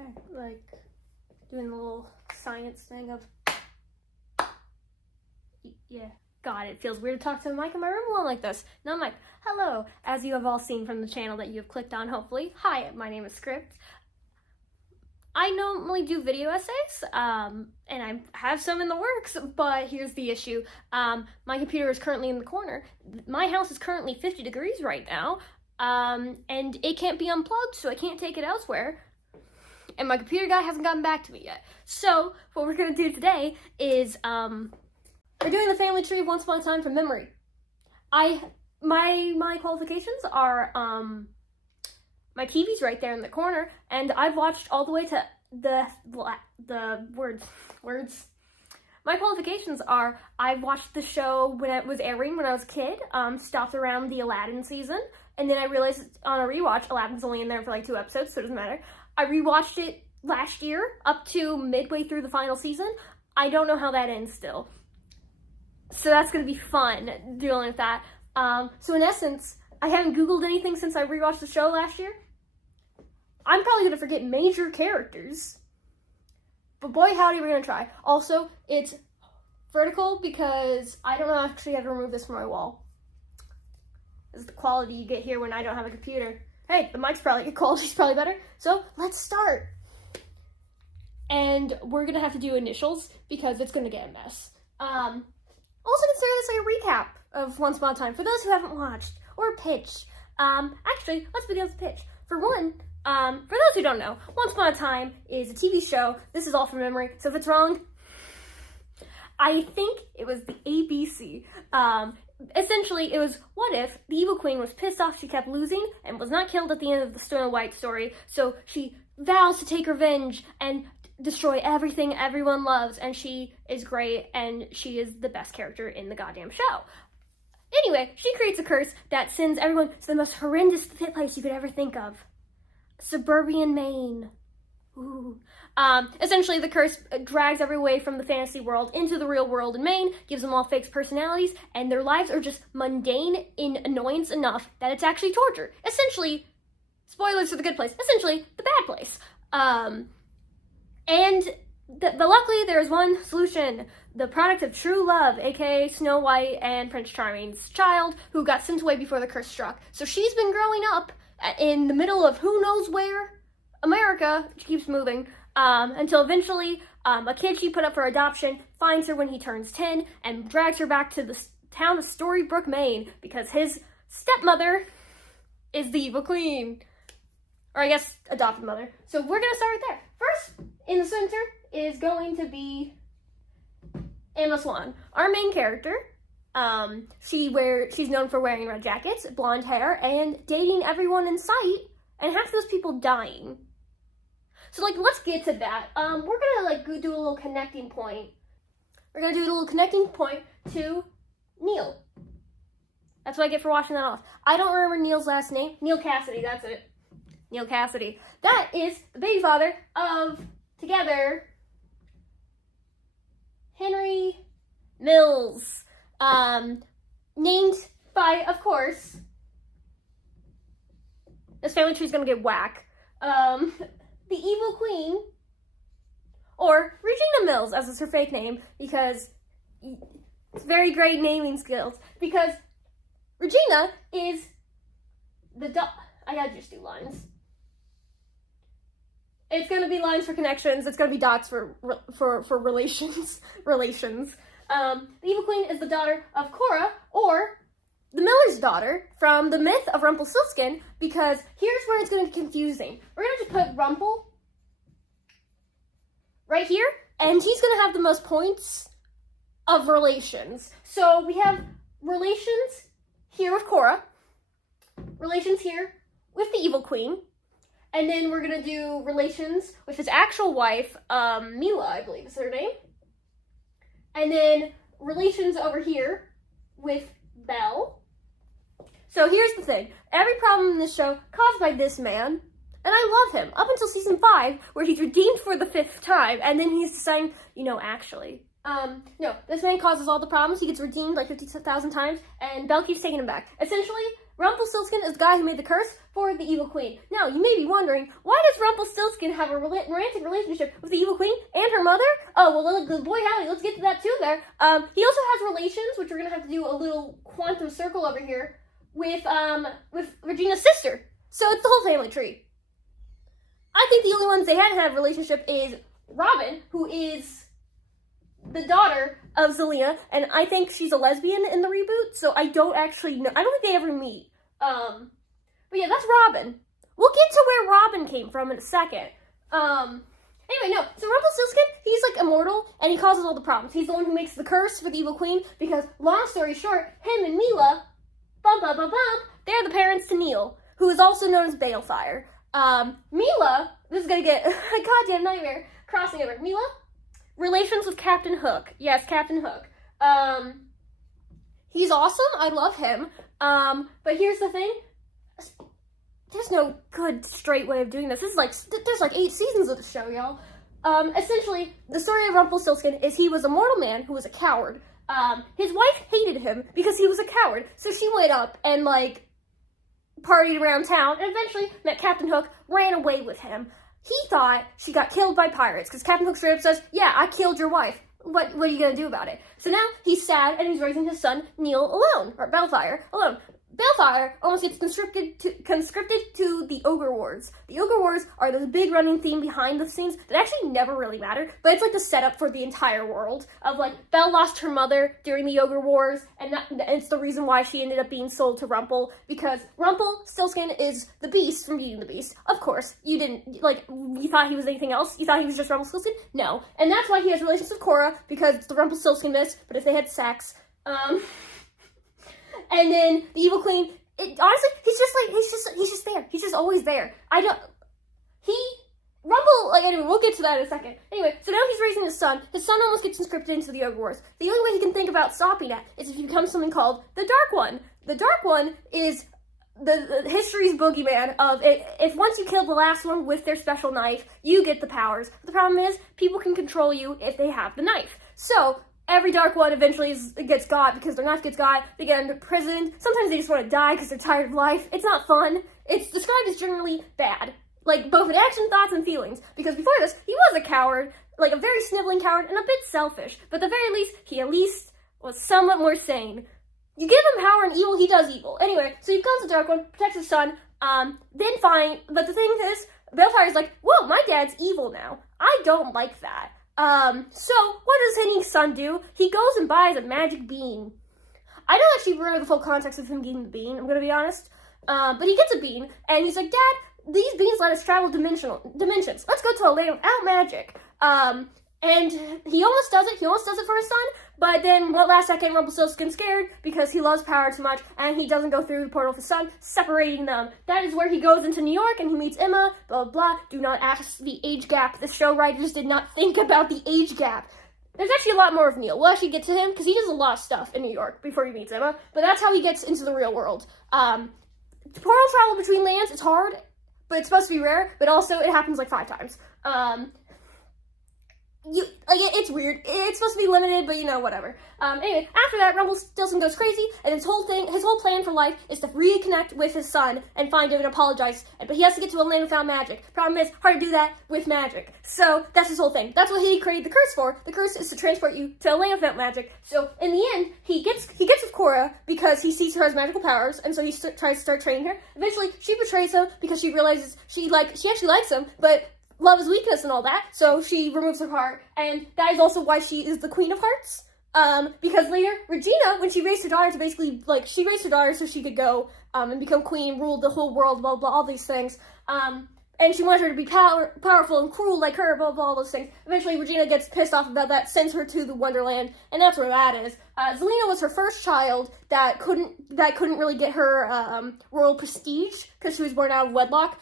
Okay, like doing the little science thing of, yeah. God, it feels weird to talk to a mic in my room alone like this. No mic. Hello, as you have all seen from the channel that you have clicked on, hopefully. Hi, my name is Script. I normally do video essays, and I have some in the works, but here's the issue. My computer is currently in the corner. My house is currently 50 degrees right now, and it can't be unplugged, so I can't take it elsewhere. And my computer guy hasn't gotten back to me yet. So, what we're gonna do today is, we're doing the family tree of Once Upon a Time from memory. My qualifications are, my TV's right there in the corner, and I've watched all the way to the words. My qualifications are, I watched the show when it was airing when I was a kid, stopped around the Aladdin season, and then I realized on a rewatch, Aladdin's only in there for like 2 episodes, so it doesn't matter. I rewatched it last year, up to midway through the final season. I don't know how that ends still. So that's gonna be fun, dealing with that. So in essence, I haven't Googled anything since I rewatched the show last year. I'm probably gonna forget major characters, but boy howdy, we're gonna try. Also, it's vertical because I don't actually have to remove this from my wall. This is the quality you get here when I don't have a computer. Hey, the quality's probably better. So let's start. And we're gonna have to do initials because it's gonna get a mess. Also consider this like a recap of Once Upon a Time for those who haven't watched, or a pitch. Actually, let's begin with the pitch. For one, for those who don't know, Once Upon a Time is a TV show. This is all from memory, so if it's wrong, I think it was the ABC. Essentially, it was, what if the evil queen was pissed off she kept losing and was not killed at the end of the Snow White story, so she vows to take revenge and destroy everything everyone loves, and she is great, and she is the best character in the goddamn show. Anyway, she creates a curse that sends everyone to the most horrendous place you could ever think of. Suburban Maine. Ooh. Essentially, the curse drags everyone away from the fantasy world into the real world in Maine, gives them all fake personalities, and their lives are just mundane in annoyance enough that it's actually torture. Essentially, spoilers for the good place, essentially, the bad place. And luckily, there's one solution. The product of true love, aka Snow White and Prince Charming's child, who got sent away before the curse struck. So she's been growing up in the middle of who knows where, America. She keeps moving, until eventually a kid she put up for adoption finds her when he turns 10 and drags her back to the town of Storybrooke, Maine, because his stepmother is the evil queen. Or I guess adopted mother. So we're gonna start right there. First, in the center is going to be Emma Swan, our main character. She's known for wearing red jackets, blonde hair, and dating everyone in sight, and half those people dying. So let's get to that. We're gonna do a little connecting point. We're gonna do a little connecting point to Neil. That's what I get for washing that off. I don't remember Neil's last name. Neil Cassidy, that's it. Neil Cassidy. That is the baby father of, together, Henry Mills. Named by, of course, this family tree's gonna get whack. The evil queen, or Regina Mills, as is her fake name, because it's very great naming skills, because Regina is I gotta just do lines. It's gonna be lines for connections. It's gonna be dots for relations. The evil queen is the daughter of Cora, or the miller's daughter, from the myth of Rumpelstiltskin, because here's where it's gonna be confusing. We're gonna just put Rumpel right here, and he's gonna have the most points of relations. So we have relations here with Cora, relations here with the evil queen, and then we're gonna do relations with his actual wife, Mila, I believe is her name. And then relations over here with Belle. So here's the thing. Every problem in this show caused by this man, and I love him, up until season 5, where he's redeemed for the 5th time, and then he's deciding, actually. No, this man causes all the problems. He gets redeemed like 50,000 times, and Belle keeps taking him back. Essentially, Rumpelstiltskin is the guy who made the curse for the evil queen. Now, you may be wondering, why does Rumpelstiltskin have a romantic relationship with the evil queen and her mother? Oh, well, boy howdy, let's get to that too there. He also has relations, which we're going to have to do a little quantum circle over here, with Regina's sister. So it's the whole family tree. I think the only ones they hadn't had a relationship is Robin, who is the daughter of Zelena, and I think she's a lesbian in the reboot, so I don't actually know. I don't think they ever meet. But yeah, that's Robin. We'll get to where Robin came from in a second. Anyway, no, so Rumpelstiltskin, he's like immortal, and he causes all the problems. He's the one who makes the curse for the evil queen, because, long story short, him and Mila, they're the parents to Neil, who is also known as Balefire. Mila, this is gonna get a goddamn nightmare crossing over. Mila, relations with Captain Hook. Yes, Captain Hook. He's awesome. I love him. But here's the thing. There's no good straight way of doing this. This is like, there's like 8 seasons of the show, y'all. Essentially, the story of Rumpelstiltskin is he was a mortal man who was a coward. His wife hated him because he was a coward. So she went up and, like, partied around town and eventually met Captain Hook, ran away with him. He thought she got killed by pirates because Captain Hook straight up says, yeah, I killed your wife. What are you going to do about it? So now he's sad and he's raising his son, Neil, alone, or Balefire, alone. Balefire almost gets conscripted to the Ogre Wars. The Ogre Wars are the big running theme behind the scenes that actually never really matter, but it's like the setup for the entire world of, like, Belle lost her mother during the Ogre Wars, and it's the reason why she ended up being sold to Rumple, because Rumpelstiltskin is the Beast from Beauty and the Beast. Of course, you didn't, like, you thought he was anything else? You thought he was just Rumpelstiltskin? No. And that's why he has relations with Cora, because it's the Rumpelstiltskin myth, but if they had sex, and then the evil queen, honestly, he's just there. He's just always there. Anyway, we'll get to that in a second. Anyway, so now he's raising his son. His son almost gets conscripted into the Ogre Wars. The only way he can think about stopping that is if he becomes something called the Dark One. The Dark One is the history's boogeyman of it. If once you kill the last one with their special knife, you get the powers. But the problem is, people can control you if they have the knife. So, every Dark One eventually gets got because their knife gets got. They get into prison. Sometimes they just want to die because they're tired of life. It's not fun. It's described as generally bad. Like, both in action, thoughts, and feelings. Because before this, he was a coward, like a very sniveling coward, and a bit selfish. But at the very least, he at least was somewhat more sane. You give him power and evil, he does evil. Anyway, so he becomes a Dark One, protects his son, then fine. But the thing is, Balefire's like, whoa, my dad's evil now. I don't like that. So, what does Henny's son do? He goes and buys a magic bean. I don't actually remember the full context of him getting the bean, I'm gonna be honest. But he gets a bean, and he's like, Dad, these beans let us travel dimensions. Let's go to a land without magic. And he almost does it. He almost does it for his son, but then what last second, Rumpelstiltskin's scared because he loves power too much, and he doesn't go through the portal of his son, separating them. That is where he goes into New York, and he meets Emma, blah, blah, blah. Do not ask the age gap. The show writers did not think about the age gap. There's actually a lot more of Neil. We'll actually get to him, because he does a lot of stuff in New York before he meets Emma, but that's how he gets into the real world. Portal travel between lands is hard, but it's supposed to be rare, but also it happens like 5 times. It's weird. It's supposed to be limited, but whatever. Anyway, after that, Rumpelstiltskin goes crazy, and his whole plan for life is to reconnect with his son and find him and apologize. But he has to get to a land without magic. Problem is, hard to do that with magic. So that's his whole thing. That's what he created the curse for. The curse is to transport you to a land without magic. So in the end, he gets with Cora because he sees her as magical powers, and so he tries to start training her. Eventually, she betrays him because she realizes she actually likes him, but love is weakness and all that, so she removes her heart, and that is also why she is the Queen of Hearts. Because later, Regina, when she raised her daughter to basically, she raised her daughter so she could go, and become queen, rule the whole world, blah, blah, all these things, and she wanted her to be powerful and cruel like her, blah, blah, all those things. Eventually, Regina gets pissed off about that, sends her to the Wonderland, and that's where that is. Zelena was her first child that couldn't really get her, royal prestige, because she was born out of wedlock.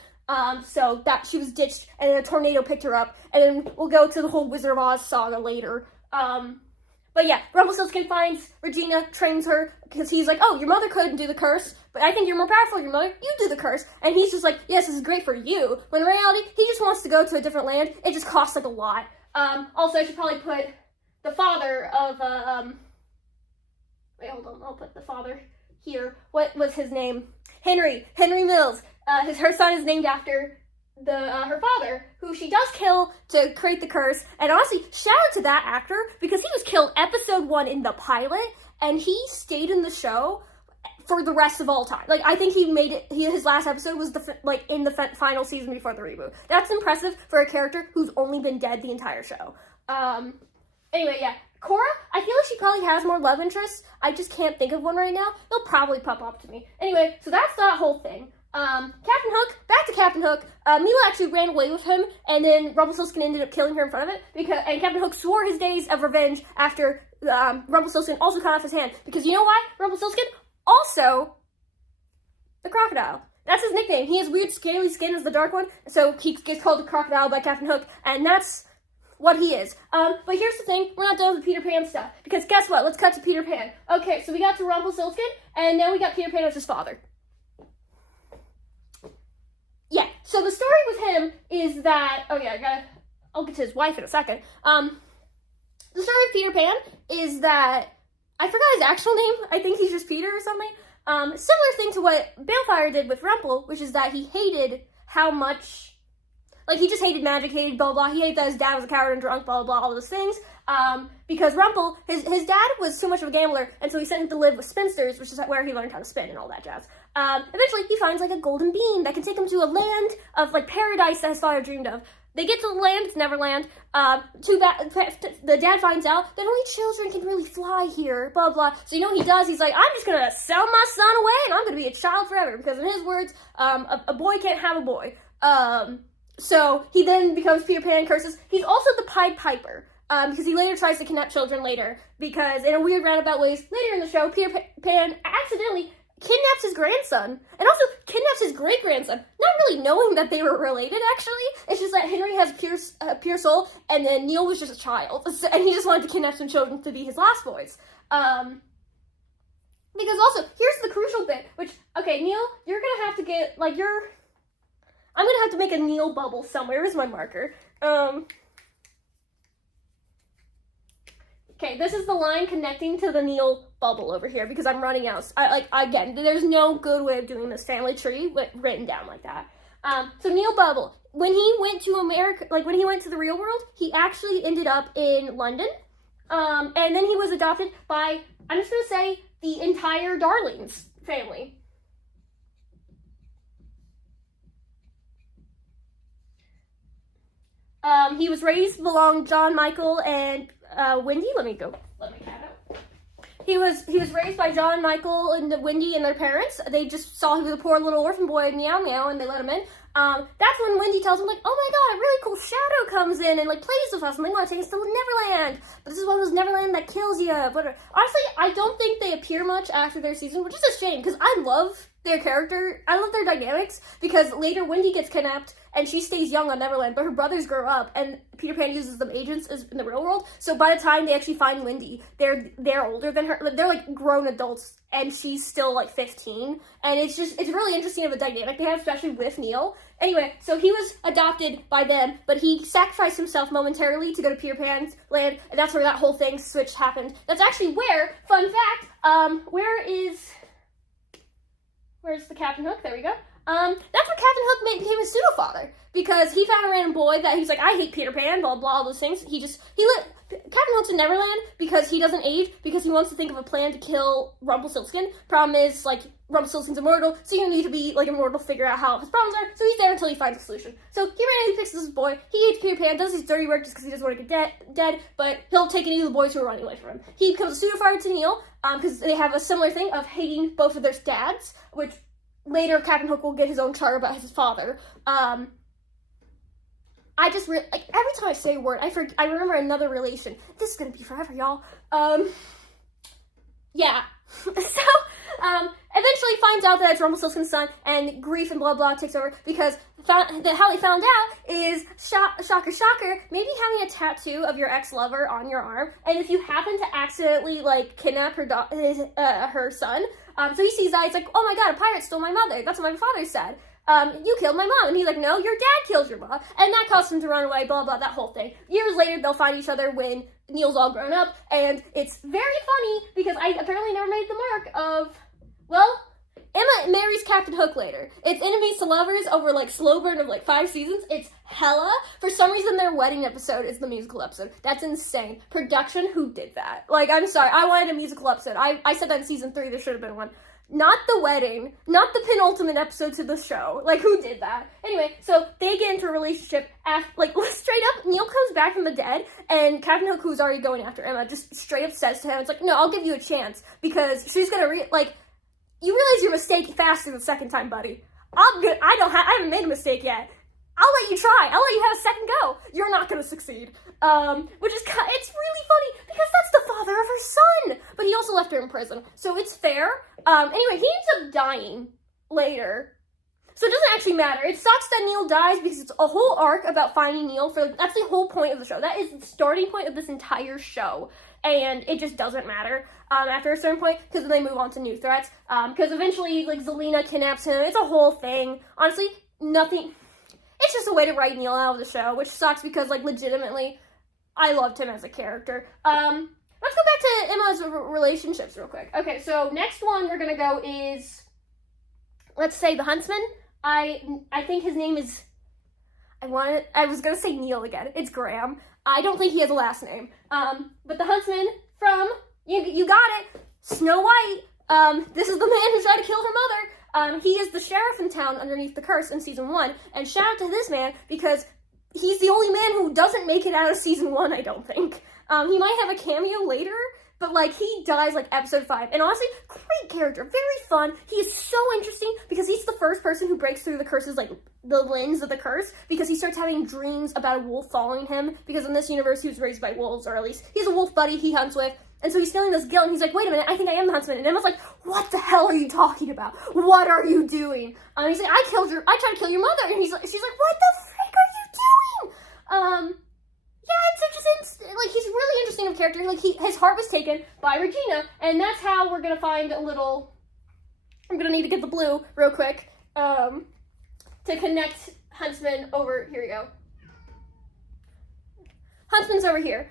So that she was ditched, and then a tornado picked her up, and then we'll go to the whole Wizard of Oz saga later. But yeah, Rumpelstiltskin finds Regina, trains her, because he's like, oh, your mother couldn't do the curse, but I think you're more powerful than your mother, you do the curse. And he's just like, yes, this is great for you, when in reality, he just wants to go to a different land. It just costs, like, a lot. Also, I should probably put the father of, wait, hold on, I'll put the father here. What was his name? Henry Mills. Her son is named after her father, who she does kill to create the curse. And honestly, shout out to that actor, because he was killed episode 1 in the pilot, and he stayed in the show for the rest of all time. Like, I think he made it, his last episode was in the final season before the reboot. That's impressive for a character who's only been dead the entire show. Anyway, yeah. Cora, I feel like she probably has more love interests. I just can't think of one right now. They'll probably pop up to me. Anyway, so that's that whole thing. Captain Hook, back to Captain Hook. Mila actually ran away with him, and then Rumpelstiltskin ended up killing her in front of it, and Captain Hook swore his days of revenge after Rumpelstiltskin also cut off his hand. Because you know why? Rumpelstiltskin, also the crocodile. That's his nickname. He has weird scaly skin as the dark one, so he gets called the crocodile by Captain Hook, and that's what he is. But here's the thing, we're not done with Peter Pan stuff, because guess what? Let's cut to Peter Pan. Okay, so we got to Rumpelstiltskin, and now we got Peter Pan as his father. Yeah, so the story with him is that, I'll get to his wife in a second. The story of Peter Pan is that, I forgot his actual name, I think he's just Peter or something. Similar thing to what Balefire did with Rumple, which is that he hated how much, like, he just hated magic, hated blah, blah, he hated that his dad was a coward and drunk, blah, blah, all those things. Because Rumple, his dad was too much of a gambler, and so he sent him to live with spinsters, which is where he learned how to spin and all that jazz. Eventually, he finds, like, a golden bean that can take him to a land of, like, paradise that his father dreamed of. They get to the land, it's Neverland. The dad finds out that only children can really fly here, blah, blah. So you know what he does? He's like, I'm just gonna sell my son away, and I'm gonna be a child forever, because in his words, a boy can't have a boy. So he then becomes Peter Pan and curses. He's also the Pied Piper. Because he later tries to kidnap children later, because in a weird roundabout ways, later in the show, Peter Pan accidentally kidnaps his grandson, and also kidnaps his great-grandson, not really knowing that they were related, actually. It's just that Henry has a pure soul, and then Neil was just a child, and he just wanted to kidnap some children to be his last boys. Because also, here's the crucial bit, which, okay, Neil, you're gonna have to get, like, I'm gonna have to make a Neil bubble somewhere. Where's my marker? Okay, this is the line connecting to the Neil bubble over here, because I'm running out. Again, there's no good way of doing this family tree written down like that. So Neil bubble, when he went to America, like when he went to the real world, he actually ended up in London. And then he was adopted by, I'm just gonna say, the entire Darlings family. He was raised along John Michael and Wendy. Let me cat out. He was raised by John Michael and Wendy and their parents. They just saw he was a poor little orphan boy, meow meow, and they let him in. That's when Wendy tells him, like, oh my god, a really cool shadow comes in and, like, plays with us, and they want to take us to Neverland. But this is one of those Neverland that kills you. But honestly, I don't think they appear much after their season, which is a shame, because I love their character. I love their dynamics, because later Wendy gets kidnapped, and she stays young on Neverland, but her brothers grow up, and Peter Pan uses them agents in the real world. So by the time they actually find Wendy, they're older than her. They're, like, grown adults, and she's still, like, 15. And it's really interesting of a dynamic they have, especially with Neil. Anyway, so he was adopted by them, but he sacrificed himself momentarily to go to Peter Pan's land, and that's where that whole thing switch happened. That's actually where, fun fact, where's the Captain Hook? There we go. That's where Captain Hook became his pseudo-father, because he found a random boy that he's like, I hate Peter Pan, blah, blah, all those things. Captain Hook's in Neverland because he doesn't age, because he wants to think of a plan to kill Rumpelstiltskin. Problem is, like, Rumpelstiltskin's immortal, so you need to be, like, immortal to figure out how his problems are, so he's there until he finds a solution. So he randomly picks this boy, he hates Peter Pan, does his dirty work just because he doesn't want to get dead, but he'll take any of the boys who are running away from him. He becomes a pseudo-father to Neil, because they have a similar thing of hating both of their dads, which later Captain Hook will get his own chart about his father. Every time I say a word, I remember another relation. This is gonna be forever, y'all. Yeah. So, eventually finds out that it's Rumpelstiltskin's son, and grief and blah blah takes over, because how he found out is, shocker, maybe having a tattoo of your ex-lover on your arm, and if you happen to accidentally, like, kidnap her son, so he sees that, he's like, oh my god, a pirate stole my mother, that's what my father said. You killed my mom. And he's like, no, your dad killed your mom. And that caused him to run away, blah, blah, that whole thing. Years later, they'll find each other when Neil's all grown up, and it's very funny, because I apparently never made the mark of, well, Emma marries Captain Hook later. It's enemies to lovers over, like, slow burn of, like, 5 seasons. It's hella. For some reason, their wedding episode is the musical episode. That's insane. Production, who did that? Like, I'm sorry. I wanted a musical episode. I said that in season 3. There should have been one. Not the wedding. Not the penultimate episode to the show. Like, who did that? Anyway, so they get into a relationship after, like, straight up, Neil comes back from the dead, and Captain Hook, who's already going after Emma, just straight up says to him, it's like, no, I'll give you a chance, because she's gonna you realize your mistake faster the second time, buddy. I haven't made a mistake yet. I'll let you try. I'll let you have a second go. You're not gonna succeed. Which is, it's really funny, because that's the father of her son! But he also left her in prison, so it's fair. Anyway, he ends up dying later. So it doesn't actually matter. It sucks that Neil dies, because it's a whole arc about finding Neil. That's the whole point of the show. That is the starting point of this entire show. And it just doesn't matter after a certain point, because then they move on to new threats. Because eventually, like, Zelina kidnaps him. It's a whole thing. Honestly, nothing. It's just a way to write Neil out of the show, which sucks because, like, legitimately, I loved him as a character. Let's go back to Emma's relationships real quick. Okay, so next one we're gonna go is, let's say, the Huntsman. I think his name is, I was gonna say Neil again. It's Graham. I don't think he has a last name. But the Huntsman from, you got it, Snow White. This is the man who tried to kill her mother. He is the sheriff in town underneath the curse in season 1. And shout out to this man, because he's the only man who doesn't make it out of season 1, I don't think. He might have a cameo later, but, like, he dies, like, episode 5. And honestly, great character, very fun. He is so interesting because he's the first person who breaks through the curse's, like, the lens of the curse, because he starts having dreams about a wolf following him, because in this universe he was raised by wolves, or at least he has a wolf buddy he hunts with. And so he's feeling this guilt, and he's like, wait a minute, I think I am the huntsman. And Emma's like, what the hell are you talking about? What are you doing? He's like, I tried to kill your mother. And she's like, what the frick are you doing? Yeah, it's just, like, he's really interesting of character. Like, his heart was taken by Regina, and that's how we're gonna find a little, I'm gonna need to get the blue real quick, to connect Huntsman over, here we go. Huntsman's over here.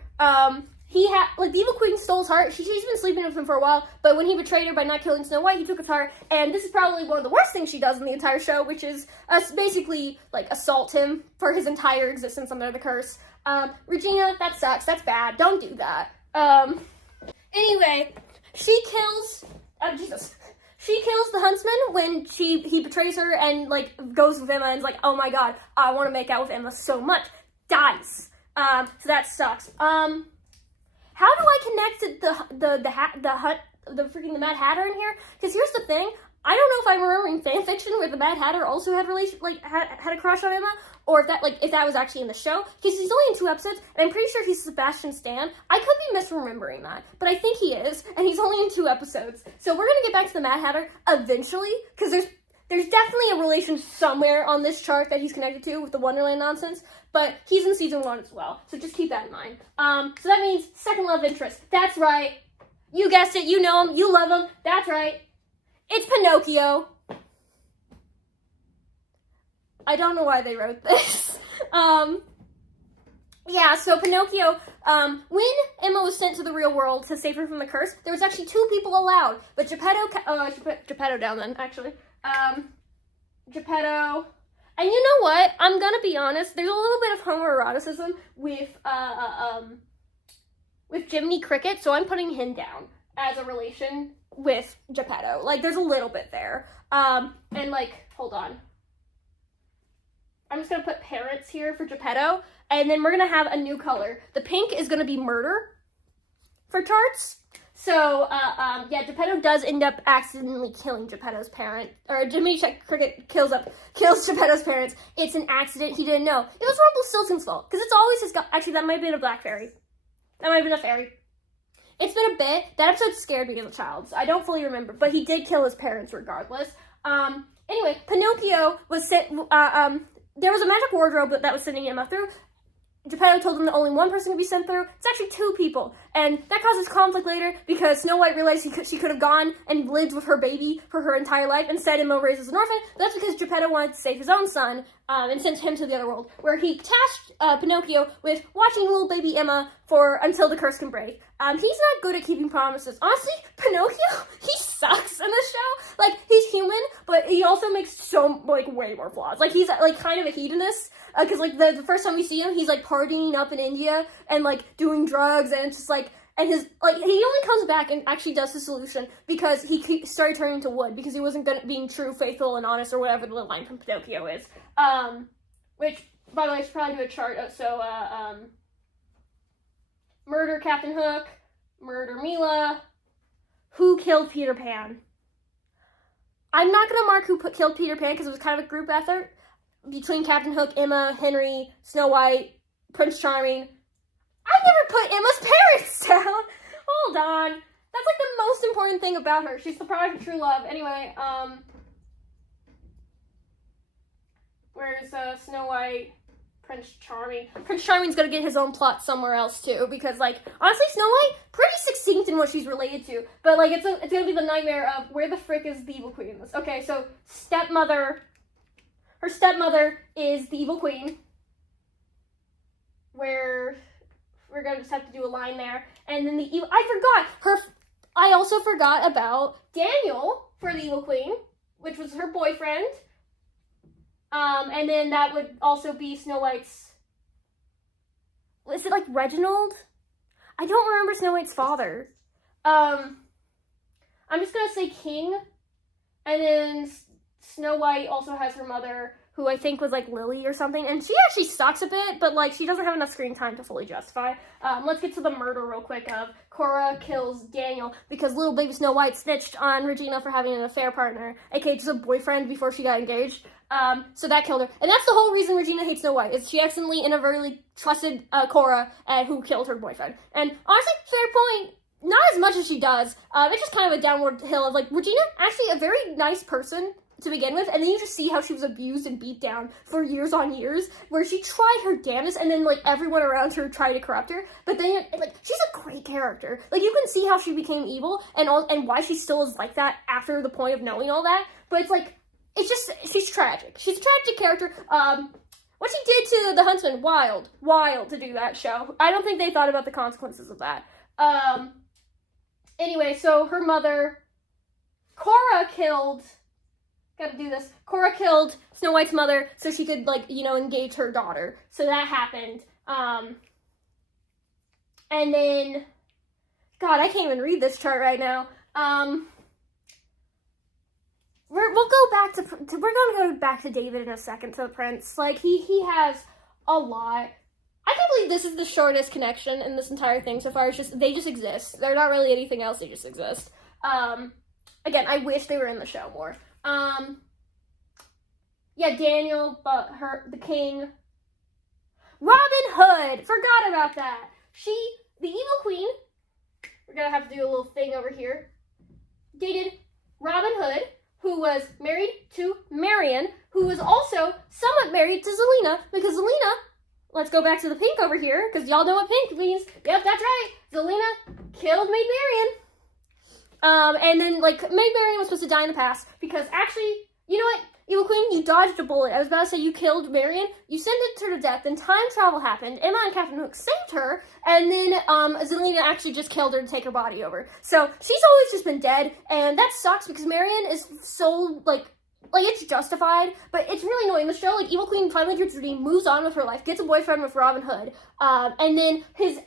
He had, like, the evil queen stole his heart. She's been sleeping with him for a while, but when he betrayed her by not killing Snow White, he took his heart, and this is probably one of the worst things she does in the entire show, which is basically, like, assault him for his entire existence under the curse. Regina, that sucks. That's bad. Don't do that. Anyway, she kills, she kills the Huntsman when he betrays her and, like, goes with Emma and is like, oh my god, I want to make out with Emma so much. Dies. So that sucks. How do I connect the Mad Hatter in here? Because here's the thing, I don't know if I'm remembering fanfiction where the Mad Hatter also had had a crush on Emma, or if that was actually in the show, because he's only in 2 episodes, and I'm pretty sure he's Sebastian Stan. I could be misremembering that, but I think he is, and he's only in 2 episodes. So we're gonna get back to the Mad Hatter eventually, because there's definitely a relation somewhere on this chart that he's connected to with the Wonderland nonsense, but he's in season 1 as well, so just keep that in mind. So that means second love interest. That's right. You guessed it. You know him. You love him. That's right. It's Pinocchio. I don't know why they wrote this. Yeah, so Pinocchio, when Emma was sent to the real world to save her from the curse, there was actually 2 people allowed, but Geppetto down then, actually. Geppetto, and you know what? I'm gonna be honest, there's a little bit of homoeroticism with Jiminy Cricket, so I'm putting him down as a relation with Geppetto. Like, there's a little bit there. And, like, hold on. I'm just gonna put parents here for Geppetto, and then we're gonna have a new color. The pink is gonna be murder for charts. So, yeah, Geppetto does end up accidentally killing Geppetto's parent, or Jiminy Cricket kills Geppetto's parents. It's an accident. He didn't know. It was Rumpelstiltskin's fault, because it's always his actually, that might have been a black fairy. That might have been a fairy. It's been a bit. That episode scared me as a child, so I don't fully remember, but he did kill his parents regardless. Anyway, Pinocchio was sent, there was a magic wardrobe that was sending Emma through. Geppetto told him that only one person could be sent through. It's actually 2 people. And that causes conflict later because Snow White realized she could have gone and lived with her baby for her entire life. Instead, Emma raises an orphan. But that's because Geppetto wanted to save his own son. and sent him to the other world, where he tasked Pinocchio with watching little baby Emma until the curse can break. He's not good at keeping promises. Honestly, Pinocchio, he sucks in this show. Like, he's human, but he also makes way more flaws. Like, he's, kind of a hedonist, because, the first time we see him, he's, partying up in India, and, doing drugs, and it's just, and his, he only comes back and actually does the solution because he started turning to wood because he wasn't being true, faithful, and honest, or whatever the line from Pinocchio is. Which, by the way, I should probably do a chart. Murder Captain Hook, murder Mila. Who killed Peter Pan? I'm not going to mark who killed Peter Pan because it was kind of a group effort between Captain Hook, Emma, Henry, Snow White, Prince Charming. I never put Emma's parents down. Hold on. That's the most important thing about her. She's the product of true love. Anyway, where's Snow White, Prince Charming? Prince Charming's gonna get his own plot somewhere else too, because honestly, Snow White pretty succinct in what she's related to, but it's gonna be the nightmare of where the frick is the evil queen in this. Okay, so her stepmother is the evil queen. Where we're gonna just have to do a line there. And then I also forgot about Daniel for the evil queen, which was her boyfriend. And then that would also be Snow White's, is it Reginald? I don't remember Snow White's father. I'm just gonna say King. And then Snow White also has her mother, who I think was Lily or something, and she actually sucks a bit, but she doesn't have enough screen time to fully justify. Let's get to the murder real quick of Cora kills Daniel because little baby Snow White snitched on Regina for having an affair partner, aka just a boyfriend before she got engaged. So that killed her, and that's the whole reason Regina hates Snow White, is she accidentally inadvertently trusted Cora, who killed her boyfriend. And honestly, fair point. Not as much as she does. It's just kind of a downward hill of Regina, actually a very nice person to begin with, and then you just see how she was abused and beat down for years on years, where she tried her damnedest, and then everyone around her tried to corrupt her. But then she's a great character. You can see how she became evil and why she still is like that after the point of knowing all that. But it's just she's tragic. She's a tragic character. What she did to the huntsman, wild to do that show. I don't think they thought about the consequences of that. Anyway, so her mother, Cora killed Snow White's mother so she could, engage her daughter. So that happened. And then, God, I can't even read this chart right now. We're gonna go back to David in a second, to the prince. He has a lot. I can't believe this is the shortest connection in this entire thing so far. They just exist. They're not really anything else, they just exist. Again, I wish they were in the show more. Yeah, Daniel, but the king. Robin Hood! Forgot about that. The evil queen, we're gonna have to do a little thing over here, dated Robin Hood, who was married to Marion, who was also somewhat married to Zelena, because Zelena, let's go back to the pink over here, because y'all know what pink means. Yep, that's right. Zelena killed Maid Marian. And then, Maid Marian was supposed to die in the past, because actually, you know what? Evil Queen, you dodged a bullet. I was about to say you killed Marion. You sentenced her to death, then time travel happened. Emma and Captain Hook saved her, and then Zelena actually just killed her to take her body over. So she's always just been dead, and that sucks because Marion is so, it's justified, but it's really annoying. The show, Evil Queen finally gets redeemed, moves on with her life, gets a boyfriend with Robin Hood, and then his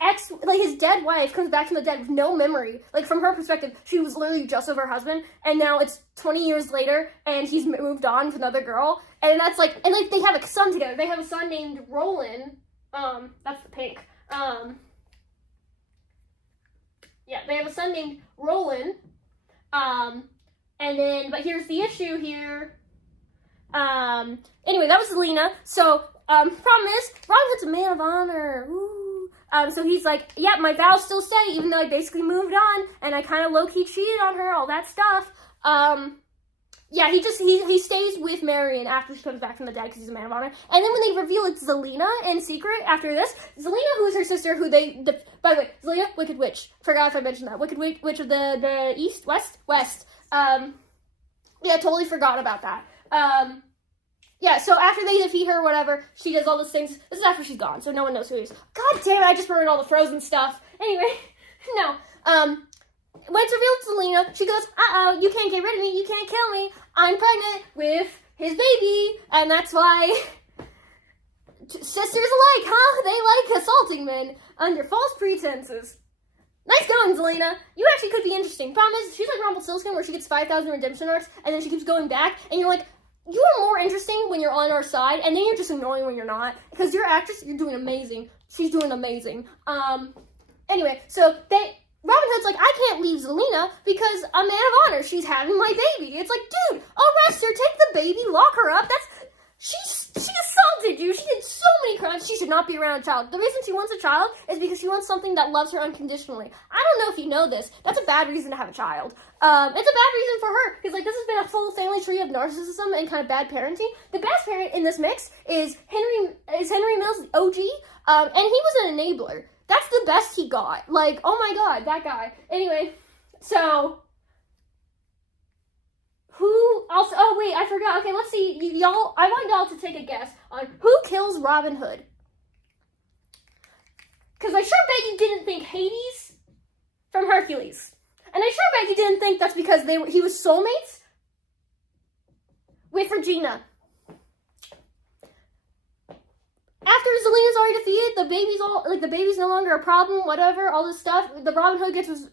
his dead wife comes back from the dead with no memory. From her perspective, she was literally just with her husband, and now it's 20 years later, and he's moved on with another girl, and that's they have a son together. They have a son named Roland. That's the pink. Yeah, they have a son named Roland. And then, but here's the issue here. Anyway, that was Zelena. So, problem is, Robin Hood's a man of honor. Ooh. So he's like, yeah, my vows still stay, even though I basically moved on, and I kind of low-key cheated on her, all that stuff. Yeah, he stays with Marion after she comes back from the dead because he's a man of honor. And then when they reveal it's Zelena in secret after this, Zelena, who is her sister, by the way, Zelena, Wicked Witch. Forgot if I mentioned that. Wicked Witch of the East? West? Yeah, totally forgot about that. Yeah, so after they defeat her or whatever, she does all those things. This is after she's gone, so no one knows who he is. God damn it, I just ruined all the Frozen stuff. Anyway, no. When it's revealed to Zelena, she goes, uh-oh, you can't get rid of me, you can't kill me. I'm pregnant with his baby, and that's why sisters alike, huh? They like assaulting men under false pretenses. Nice going, Zelena. You actually could be interesting. Problem is, she's like Rumpelstiltskin, where she gets 5,000 redemption arcs, and then she keeps going back, and you're like, you are more interesting when you're on our side, and then you're just annoying when you're not. Because you're actress, you're doing amazing. She's doing amazing. Anyway, so Robin Hood's like, I can't leave Zelena because a man of honor. She's having my baby. It's like, dude, arrest her, take the baby, lock her up. She assaulted you. She did so many crimes. She should not be around a child. The reason she wants a child is because she wants something that loves her unconditionally. I don't know if you know this. That's a bad reason to have a child. It's a bad reason for her because, like, this has been a full family tree of narcissism and kind of bad parenting. The best parent in this mix is Henry Mills, OG, and he was an enabler. That's the best he got. Like, oh my god, that guy. Anyway, so who else? Oh wait, I forgot. Okay, let's see. Y'all, I want y'all to take a guess on who kills Robin Hood. Because I sure bet you didn't think Hades from Hercules. And I sure bet you didn't think that's because he was soulmates with Regina. After Zelena's already defeated, the baby's no longer a problem, whatever, all this stuff. The Robin Hood gets with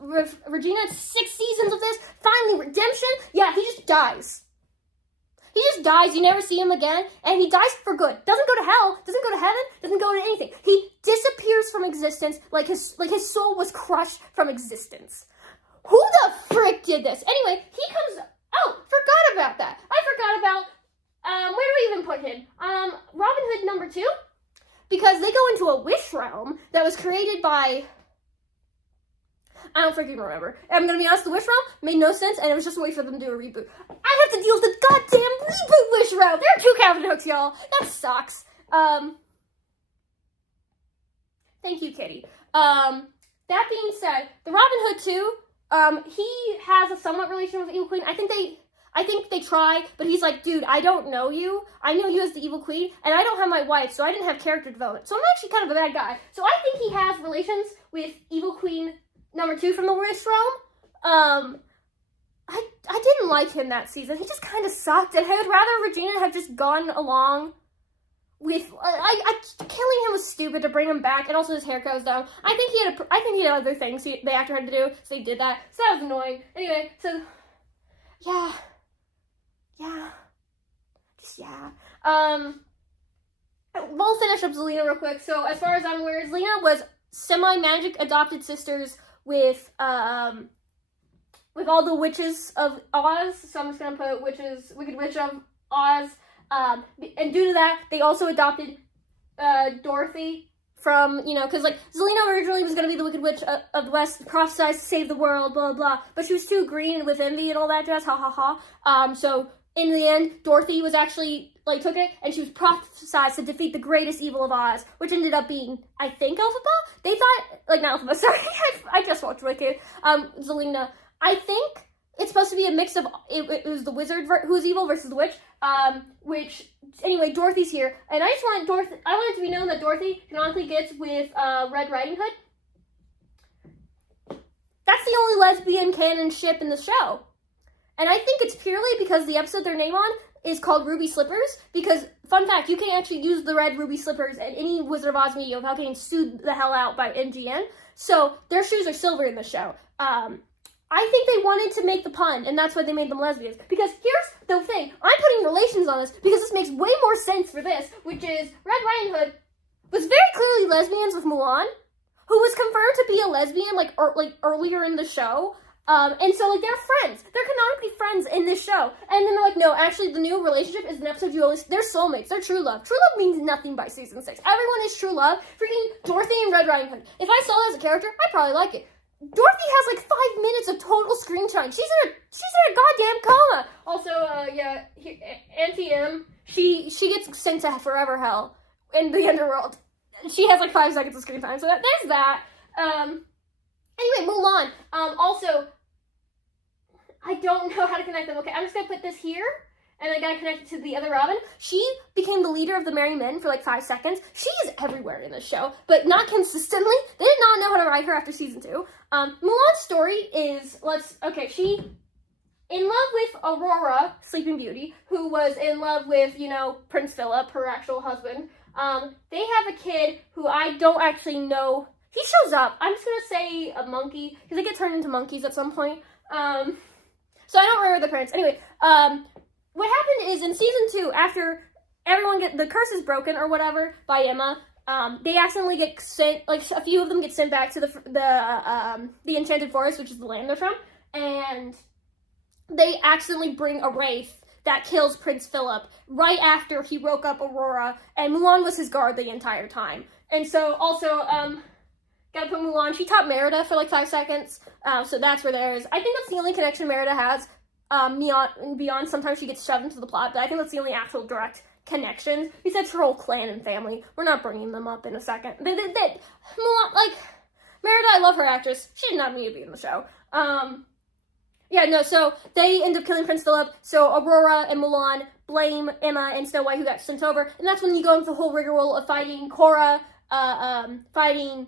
Regina. It's 6 seasons of this. Finally, redemption. Yeah, he just dies. He just dies. You never see him again, and he dies for good. Doesn't go to hell. Doesn't go to heaven. Doesn't go to anything. He disappears from existence, like his soul was crushed from existence. Who the frick did this? Anyway, he comes. Oh, forgot about that. I forgot about. Where do we even put him? Robin Hood number 2. Because they go into a wish realm that was created by, I don't freaking remember. I'm gonna be honest, the wish realm made no sense, and it was just a way for them to do a reboot. I have to deal with the goddamn reboot wish realm! There are 2 Captain Hooks, y'all. That sucks. Thank you, Kitty. That being said, the Robin Hood 2, he has a somewhat relation with Evil Queen. I think they try, but he's like, dude, I don't know you. I know you as the Evil Queen, and I don't have my wife, so I didn't have character development. So I'm actually kind of a bad guy. So I think he has relations with Evil Queen number 2 from the Wish Realm. I didn't like him that season. He just kind of sucked, and I would rather Regina have just gone along with. Killing him was stupid to bring him back, and also his haircut was down. I think he had other things the actor had to do, so he did that. So that was annoying. Anyway, so yeah. We'll finish up Zelena real quick. So as far as I'm aware, Zelena was semi-magic adopted sisters with all the witches of Oz. So I'm just gonna put Wicked Witch of Oz. And due to that, they also adopted Dorothy from, because like Zelena originally was gonna be the Wicked Witch of the West, prophesized to save the world, blah blah, but she was too green with envy and all that jazz, ha ha ha. So in the end, Dorothy was actually, took it, and she was prophesized to defeat the greatest evil of Oz, which ended up being, I think, Elphaba? They thought, not Elphaba, sorry, I just watched Wicked. Zelena. I think it's supposed to be a mix of, it was the wizard who's evil versus the witch, anyway, Dorothy's here, and I want it to be known that Dorothy canonically gets with, Red Riding Hood. That's the only lesbian canon ship in the show. And I think it's purely because the episode they're named on is called Ruby Slippers, because, fun fact, you can actually use the red Ruby Slippers in any Wizard of Oz media without getting sued the hell out by MGN, so their shoes are silver in the show. I think they wanted to make the pun, and that's why they made them lesbians, because here's the thing, I'm putting relations on this, because this makes way more sense for this, which is, Red Riding Hood was very clearly lesbians with Mulan, who was confirmed to be a lesbian, earlier in the show. And so, they're friends. They're canonically friends in this show. And then they're like, no, actually, the new relationship is an episode they're soulmates. They're true love. True love means nothing by season 6. Everyone is true love. Freaking Dorothy and Red Riding Hood. If I saw that as a character, I'd probably like it. Dorothy has, 5 minutes of total screen time. She's in a goddamn coma. Also, Auntie M, she gets sent to forever hell in the underworld. She has, 5 seconds of screen time. So there's that. Anyway, Mulan. Also, I don't know how to connect them. Okay, I'm just going to put this here, and then got connected to the other Robin. She became the leader of the Merry Men for like 5 seconds. She is everywhere in this show, but not consistently. They did not know how to write her after season 2. Mulan's story is, she in love with Aurora, Sleeping Beauty, who was in love with, Prince Philip, her actual husband. They have a kid who I don't actually know. He shows up. I'm just going to say a monkey, because they get turned into monkeys at some point. So I don't remember the parents. Anyway, what happened is in season 2, after the curse is broken or whatever by Emma, they accidentally get sent, a few of them get sent back to the Enchanted Forest, which is the land they're from, and they accidentally bring a wraith that kills Prince Philip right after he woke up Aurora, and Mulan was his guard the entire time. And so also, gotta put Mulan, she taught Merida for like 5 seconds, so that's where there is. I think that's the only connection Merida has, beyond sometimes she gets shoved into the plot, but I think that's the only actual direct connection. Besides her whole clan and family. We're not bringing them up in a second. Mulan, Merida, I love her actress. She did not need to be in the show. So they end up killing Prince Philip, so Aurora and Mulan blame Emma and Snow White, who got sent over, and that's when you go into the whole rigmarole of fighting Cora, fighting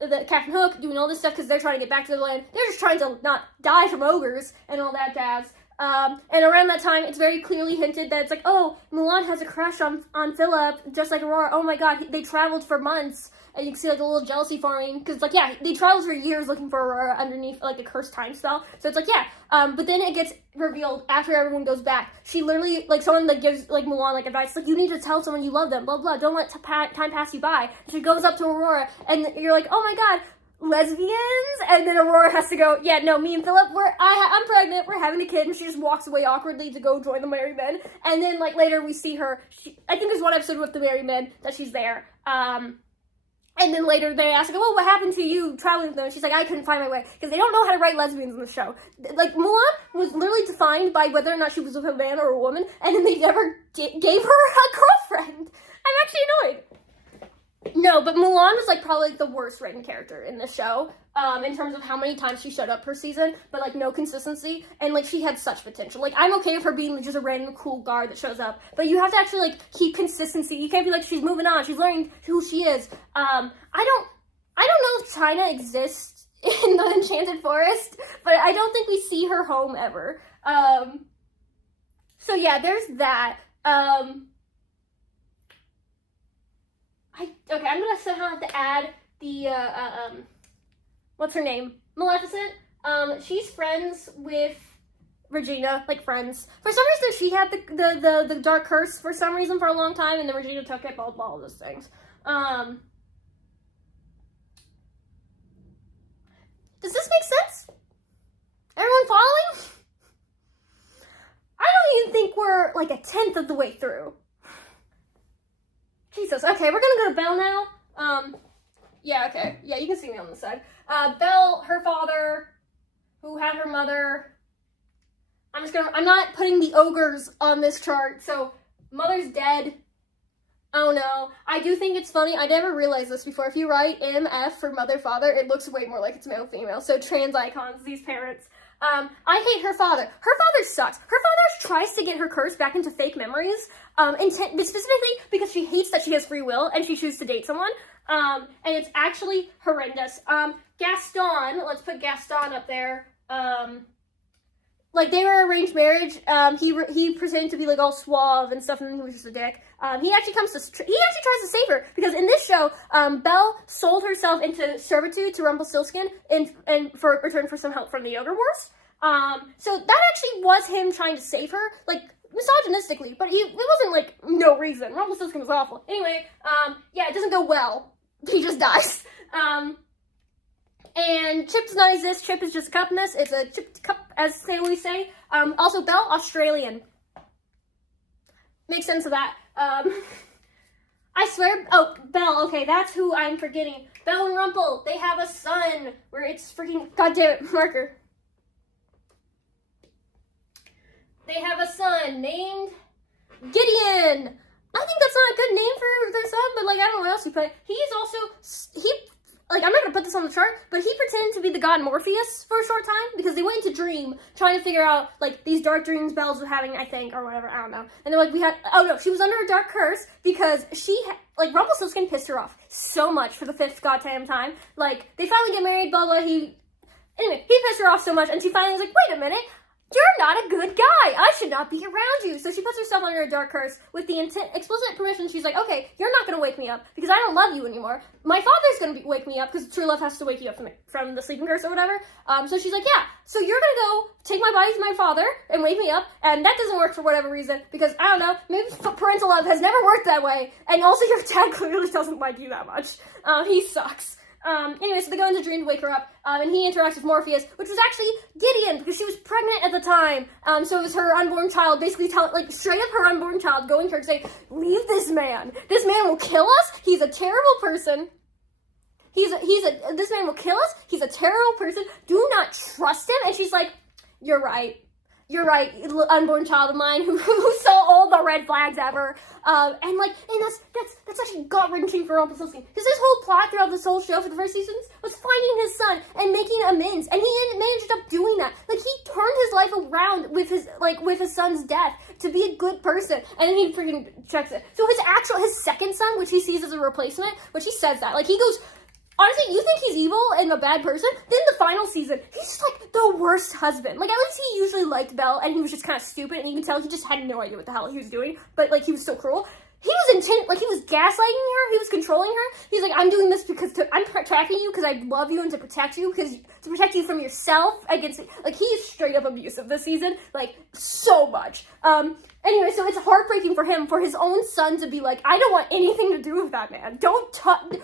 the Captain Hook, doing all this stuff because they're trying to get back to the land. They're just trying to not die from ogres and all that jazz. And around that time, it's very clearly hinted that it's like, oh, Mulan has a crush on Philip, just like Aurora. Oh my god, they traveled for months. And you can see, like, a little jealousy forming. Because, they traveled for years looking for Aurora underneath, like, a cursed time spell. So it's like, but then it gets revealed after everyone goes back. She literally, someone, gives, Mulan, advice. You need to tell someone you love them, blah, blah. Don't let time pass you by. And she goes up to Aurora, and you're like, oh my god, lesbians? And then Aurora has to go, yeah, no, me and Philip, I'm pregnant, we're having a kid, and she just walks away awkwardly to go join the Merry Men. And then, later we see her, I think there's one episode with the Merry Men that she's there, and then later they ask, oh, what happened to you traveling with them? And she's like, I couldn't find my way. Because they don't know how to write lesbians in the show. Mulan was literally defined by whether or not she was with a man or a woman, and then they never gave her a girlfriend. I'm actually annoyed. No, but Mulan was, probably the worst written character in the show, in terms of how many times she showed up per season, but, no consistency, and, she had such potential. I'm okay with her being just a random cool guard that shows up, but you have to actually, keep consistency. You can't be she's moving on, she's learning who she is. I don't know if China exists in the Enchanted Forest, but I don't think we see her home ever. So yeah, there's that. I'm gonna somehow have to add the, what's her name? Maleficent. She's friends with Regina, friends. For some reason, she had the dark curse for some reason for a long time, and then Regina took it, blah, blah, all those things. Does this make sense? Everyone following? I don't even think we're, a 10th of the way through. Jesus, okay, we're gonna go to Belle now. Okay. Yeah, you can see me on the side. Belle, her father, who had her mother. I'm not putting the ogres on this chart, so mother's dead. Oh no. I do think it's funny, I never realized this before. If you write MF for mother, father, it looks way more like it's male, female. So trans icons, these parents. I hate her father. Her father sucks. Her father tries to get her curse back into fake memories, specifically because she hates that she has free will and she chooses to date someone, and it's actually horrendous. Gaston, let's put Gaston up there, they were arranged marriage. He pretended to be all suave and stuff, and he was just a dick. He actually tries to save her, because in this show, Belle sold herself into servitude to Rumpelstiltskin and for return for some help from the Ogre Wars. So that actually was him trying to save her, misogynistically, but it wasn't no reason. Rumpelstiltskin was awful. Anyway, it doesn't go well. He just dies. And Chip does not exist. Chip is just a cup mess. It's a chipped cup, as they always say. Also, Belle, Australian. Makes sense of that. I swear. Oh, Belle. Okay, that's who I'm forgetting. Belle and Rumple. They have a son. Where it's freaking. God damn it, marker. They have a son named Gideon. I think that's not a good name for their son, but I don't know what else he put. He's also like, I'm not gonna put this on the chart, but he pretended to be the god Morpheus for a short time because they went into dream trying to figure out, like, these dark dreams Belle's was having, I think, or whatever, I don't know. And they're like, oh no, she was under a dark curse because like, Rumpelstiltskin pissed her off so much for the 5th goddamn time. Like, they finally get married, blah, blah, anyway, he pissed her off so much, and she finally was like, wait a minute, you're not a good guy. I should not be around you. So she puts herself under a dark curse with the explicit permission. She's like, okay, you're not going to wake me up because I don't love you anymore. My father's going to wake me up because true love has to wake you up from the sleeping curse or whatever. So she's like, yeah, so you're going to go take my body to my father and wake me up. And that doesn't work for whatever reason because, I don't know, maybe parental love has never worked that way. And also your dad clearly doesn't like you that much. He sucks. Anyway, so they go into dream to wake her up, and he interacts with Morpheus, which was actually Gideon, because she was pregnant at the time, so it was her unborn child, basically straight up her unborn child going to her and saying, leave this man will kill us, he's a terrible person, this man will kill us, he's a terrible person, do not trust him, and she's like, you're right, unborn child of mine who saw all the red flags ever. And that's actually gut-wrenching for Rumpelstiltskin. Because his whole plot throughout this whole show for the first seasons was finding his son and making amends. And he managed up doing that. Like, he turned his life around with his son's death to be a good person. And then he freaking checks it. So his second son, which he sees as a replacement, which he says that, like, he goes, honestly, you think he's evil and a bad person? Then the final season, he's just, like, the worst husband. Like, at least he usually liked Belle, and he was just kind of stupid, and you can tell he just had no idea what the hell he was doing, but, like, he was so cruel. He was he was gaslighting her, he was controlling her. He's like, I'm doing this because I'm protecting you because I love you and to protect you from yourself against, like, he is straight up abusive this season, like, so much. Anyway, so it's heartbreaking for him, for his own son to be like, I don't want anything to do with that man. Don't touch...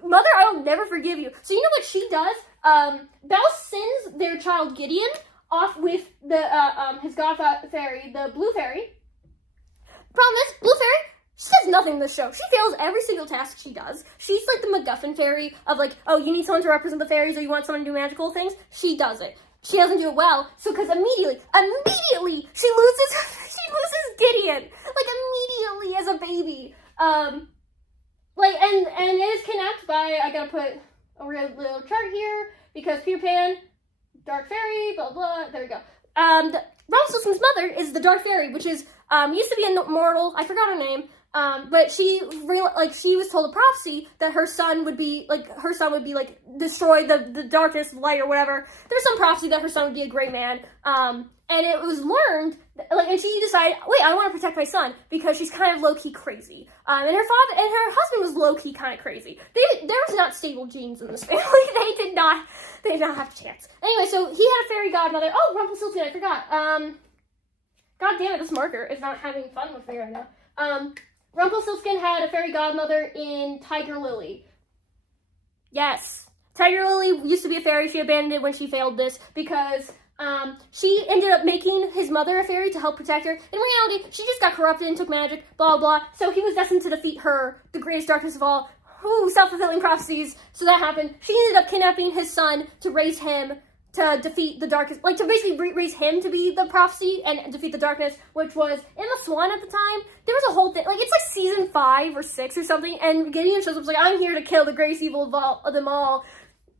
Mother, I will never forgive you. So you know what she does? Belle sends their child Gideon off with his god fairy, the blue fairy. Problem is, blue fairy, she does nothing in this show. She fails every single task she does. She's like the MacGuffin fairy of like, oh, you need someone to represent the fairies or you want someone to do magical things. She does it. She doesn't do it well. So because immediately, she loses Gideon. Like immediately as a baby. And it is kidnapped by, I gotta put a real little chart here, because Peter Pan, Dark Fairy, blah, blah, there we go. Rumpelstiltskin's mother is the Dark Fairy, which is, used to be immortal, I forgot her name, but she was told a prophecy that her son would be, destroy the darkness, light, or whatever. There's some prophecy that her son would be a great man, and it was learned, and she decided, wait, I want to protect my son, because she's kind of low-key crazy. And her father, and her husband was low-key kind of crazy. There was not stable genes in this family. They did not have a chance. Anyway, so he had a fairy godmother. Oh, Rumpelstiltskin, I forgot. God damn it, this marker is not having fun with me right now. Rumpelstiltskin had a fairy godmother in Tiger Lily. Yes. Tiger Lily used to be a fairy. She abandoned it when she failed this because she ended up making his mother a fairy to help protect her. In reality, she just got corrupted and took magic, blah, blah. So he was destined to defeat her, the greatest darkness of all. Ooh, self-fulfilling prophecies. So that happened. She ended up kidnapping his son to raise him to defeat the darkness, like to basically raise him to be the prophecy and defeat the darkness, which was Emma Swan at the time. There was a whole thing, like it's like season 5 or 6 or something, and Gideon shows up like, I'm here to kill the greatest evil of them all,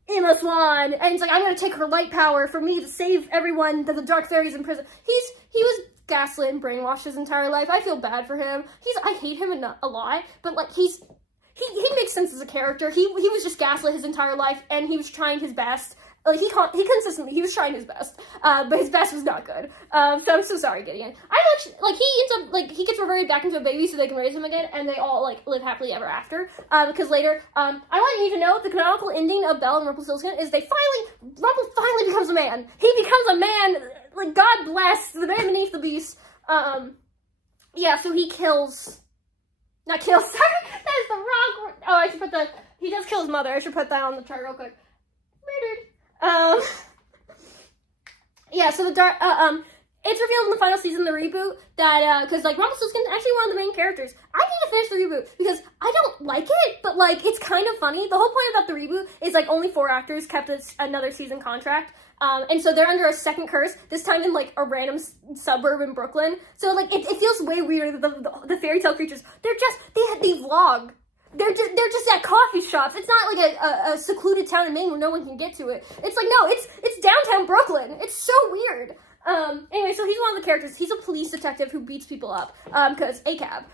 Emma Swan, and he's like, I'm gonna take her light power for me to save everyone that the dark fairy's in prison. He was gaslit and brainwashed his entire life. I feel bad for him. I hate him a lot, but like he makes sense as a character. He was just gaslit his entire life, and he was trying his best. Like, he was trying his best, but his best was not good. So I'm so sorry, Gideon. He gets reverted back into a baby so they can raise him again, and they all, like, live happily ever after. Because later, I want you to know, the canonical ending of Belle and Rumpelstiltskin is Rumpel finally becomes a man. He becomes a man, like, God bless, the man beneath the beast. Yeah, so he kills, not kills, sorry, that is the wrong word. Oh, I should he does kill his mother. I should put that on the chart real quick. Murdered. Yeah, so it's revealed in the final season of the reboot that, because, like, Rumpelstiltskin is actually one of the main characters. I need to finish the reboot, because I don't like it, but, like, it's kind of funny. The whole point about the reboot is, like, only 4 actors kept another season contract, and so they're under a second curse, this time in, like, a random suburb in Brooklyn. So, like, it feels way weird that the fairy tale creatures, they vlog. they're just at coffee shops. It's not like a secluded town in Maine where no one can get to it. It's like, no, it's downtown Brooklyn. It's so weird. Anyway, so he's one of the characters. He's a police detective who beats people up, because ACAB.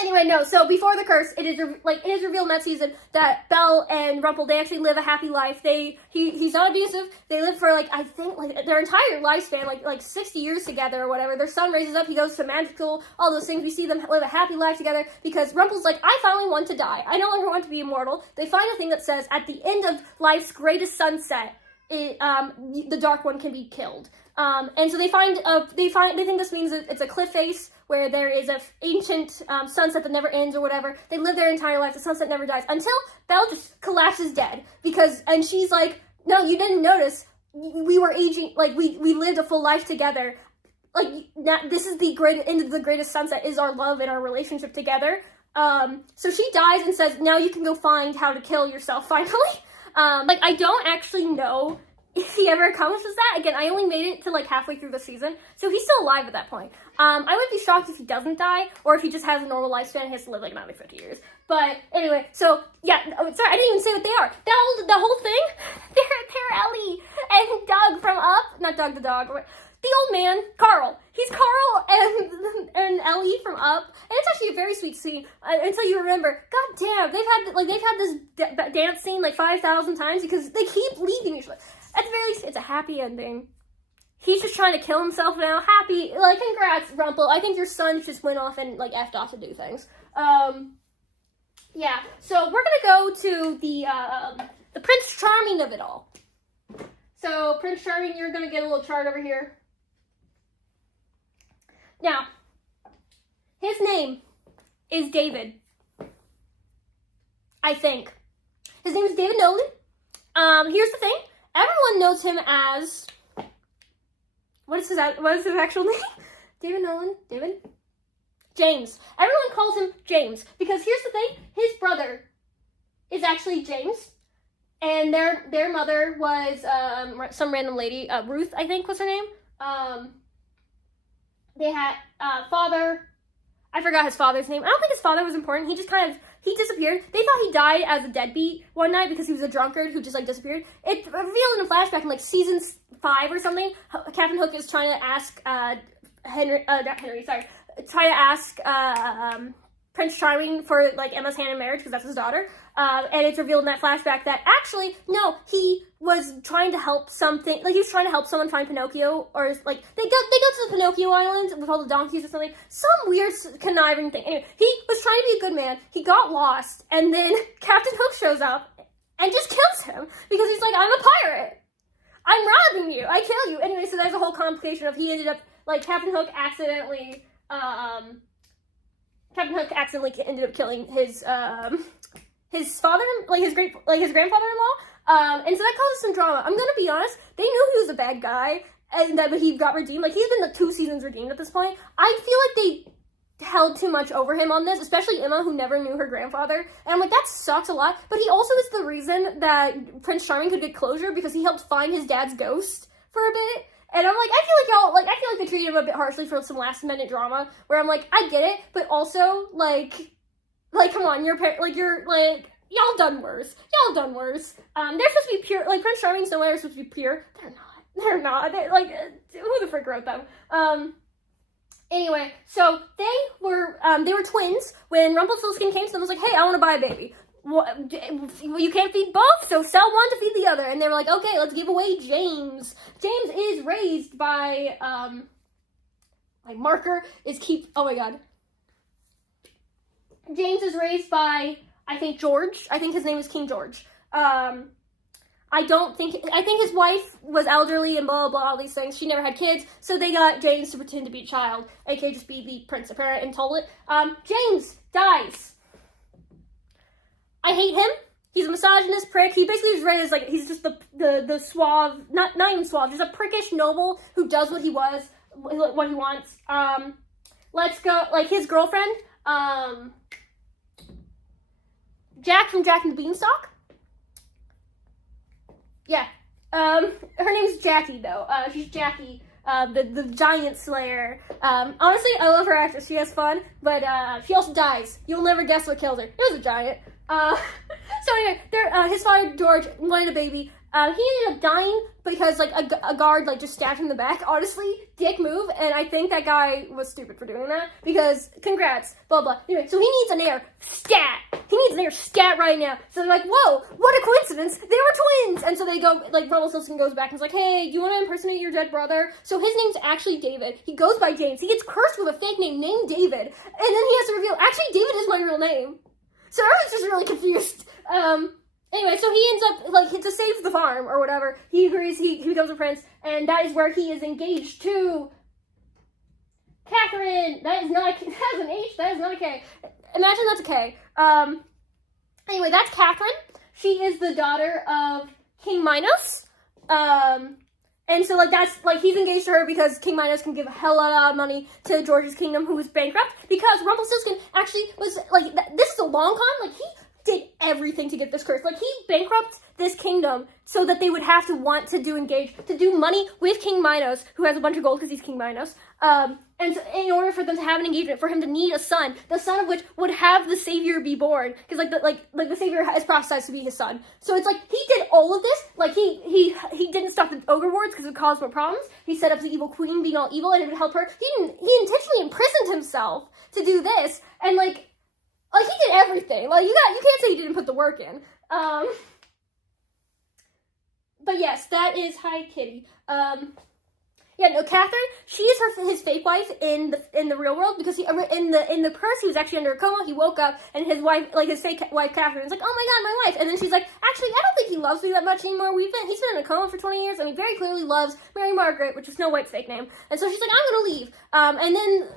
Anyway, no, so before the curse, it is revealed in that season that Belle and Rumple, they actually live a happy life. He's not abusive. They live for, like, I think, like, their entire lifespan, like 60 years together or whatever. Their son raises up, he goes to magic school, all those things. We see them live a happy life together because Rumple's like, I finally want to die. I no longer want to be immortal. They find a thing that says, at the end of life's greatest sunset, the Dark One can be killed. And so they think this means that it's a cliff face where there is an ancient sunset that never ends or whatever. They live their entire life. The sunset never dies until Belle just collapses dead and she's like, no, you didn't notice. We were aging, like we lived a full life together. Like this is the end of the greatest sunset is our love and our relationship together. So she dies and says, now you can go find how to kill yourself finally. I don't actually know if he ever accomplishes that. Again, I only made it to like halfway through the season, so he's still alive at that point. I would be shocked if he doesn't die, or if he just has a normal lifespan and he has to live like another 50 years. But anyway, so yeah, sorry, I didn't even say what they are. The whole thing, they're Ellie and Doug from Up, not Doug the dog, the old man, Carl. He's Carl and Ellie from Up, and it's actually a very sweet scene until you remember. God damn, they've had this dance scene like 5,000 times because they keep leaving each other. At the very least, it's a happy ending. He's just trying to kill himself now. Happy, like, congrats, Rumple. I think your son just went off and, like, effed off to do things. Yeah, so we're gonna go to the Prince Charming of it all. So, Prince Charming, you're gonna get a little chart over here. Now, his name is David. I think. His name is David Nolan. Here's the thing. Everyone knows him as, what is his actual name? David Nolan? David? James. Everyone calls him James, because here's the thing, his brother is actually James, and their mother was some random lady, Ruth, I think was her name. They had father, I forgot his father's name. I don't think his father was important. He just he disappeared. They thought he died as a deadbeat one night because he was a drunkard who just, like, disappeared. It revealed in a flashback in, like, season 5 or something. Captain Hook is trying to ask, Prince Charming for, like, Emma's hand in marriage because that's his daughter. And it's revealed in that flashback that actually, no, he was trying to help something, like, he was trying to help someone find Pinocchio, or, like, they go to the Pinocchio Islands with all the donkeys or something, some weird conniving thing. Anyway, he was trying to be a good man, he got lost, and then Captain Hook shows up and just kills him, because he's like, I'm a pirate, I'm robbing you, I kill you. Anyway, so there's a whole complication of he ended up, like, Captain Hook accidentally ended up killing his father, his grandfather-in-law, and so that causes some drama. I'm gonna be honest, they knew he was a bad guy, and that he got redeemed. Like, he's been the 2 seasons redeemed at this point. I feel like they held too much over him on this, especially Emma, who never knew her grandfather, and I'm like, that sucks a lot, but he also is the reason that Prince Charming could get closure, because he helped find his dad's ghost for a bit. And I'm like, I feel like they treated him a bit harshly for some last-minute drama, where I'm like, I get it, but also, like, come on, y'all done worse. Y'all done worse. They're supposed to be pure, like, Prince Charming and Snow White are supposed to be pure. They're not. They're, like, who the frick wrote them? Anyway, so they were twins when Rumpelstiltskin came to them and was like, hey, I want to buy a baby. Well, you can't feed both, so sell one to feed the other. And they were like, okay, let's give away James. James is raised by, my marker is oh my god. James is raised by, I think, George. I think his name is King George. I think his wife was elderly and blah, blah, blah, all these things. She never had kids, so they got James to pretend to be a child, aka just be the prince apparent and told it. James dies. I hate him. He's a misogynist prick. He basically is raised as, like, he's just the suave, not even suave, just a prickish noble who does what he wants. Let's go, like, his girlfriend, Jack from Jack and the Beanstalk. Yeah. Her name's Jackie, though. She's Jackie. the giant slayer. Honestly, I love her actress. She has fun, but she also dies. You'll never guess what killed her. It was a giant. So anyway, his father George wanted a baby. He ended up dying because like a guard like just stabbed him in the back. Honestly, dick move, and I think that guy was stupid for doing that because congrats, blah blah. Anyway, so he needs an heir, scat. He needs an heir, scat right now. So they're like, whoa, what a coincidence! They were twins, and so they go like Rumpelstiltskin goes back and is like, hey, do you want to impersonate your dead brother? So his name's actually David. He goes by James. He gets cursed with a fake name named David, and then he has to reveal actually David is my real name. So everyone's just really confused. Anyway, so he ends up, like, to save the farm, or whatever, he agrees, he becomes a prince, and that is where he is engaged to Catherine. That is an H, that is not a K. Imagine that's a K. Anyway, that's Catherine. She is the daughter of King Minos. And so, like, that's, like, he's engaged to her because King Minos can give a hell of a lot of money to George's kingdom, who was bankrupt, because Rumpelstiltskin actually was, like, this is a long con, like, he did everything to get this curse. Like, he bankrupted this kingdom so that they would have to want to do money with King Minos, who has a bunch of gold because he's King Minos. And so in order for them to have an engagement, for him to need a son, the son of which would have the savior be born, because the savior is prophesied to be his son. So it's like he did all of this. Like he didn't stop the ogre wars because it would cause more problems. He set up the evil queen being all evil, and it would help her. He intentionally imprisoned himself to do this, and like he did everything. Like you can't say he didn't put the work in. But yes, that is Hi Kitty. Yeah, no, Catherine, she is his fake wife in the real world, because in the curse he was actually under a coma. He woke up and his wife, like his fake wife Catherine, is like, oh my god, my wife. And then she's like, actually, I don't think he loves me that much anymore. He's been in a coma for 20 years, and he very clearly loves Mary Margaret, which is Snow White's fake name. And so she's like, I'm gonna leave. And then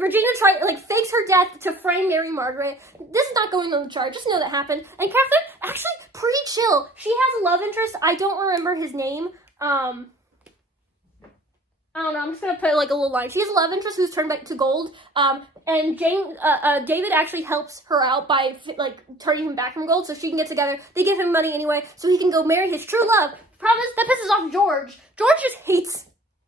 Regina fakes her death to frame Mary Margaret. This is not going on the chart. Just know that happened. And Catherine, actually, pretty chill. She has a love interest. I don't remember his name. I don't know, I'm just gonna put like a little line. She has a love interest who's turned back to gold, and David actually helps her out by like turning him back from gold so she can get together. They give him money anyway so he can go marry his true love. Problem is, that pisses off George. George just hates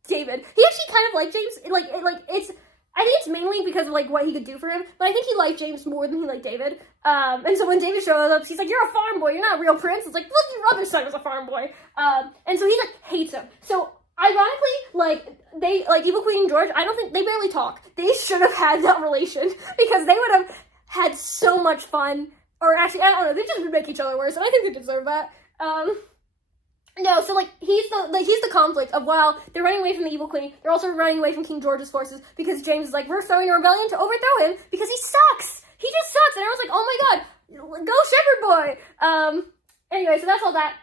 David. He actually kind of liked James. I think it's mainly because of like what he could do for him, but I think he liked James more than he liked David. And so when David shows up, he's like, you're a farm boy, you're not a real prince. It's like, look, your other son was a farm boy. And so he like hates him. So ironically, Evil Queen George, I don't think, they barely talk. They should have had that relation, because they would have had so much fun. Or actually, I don't know, they just would make each other worse, and I think they deserve that. No, so he's the conflict of, while they're running away from the Evil Queen, they're also running away from King George's forces, because James is like, we're starting a rebellion to overthrow him, because he sucks! He just sucks! And everyone's like, oh my god, go Shepherd Boy! Anyway, so that's all that.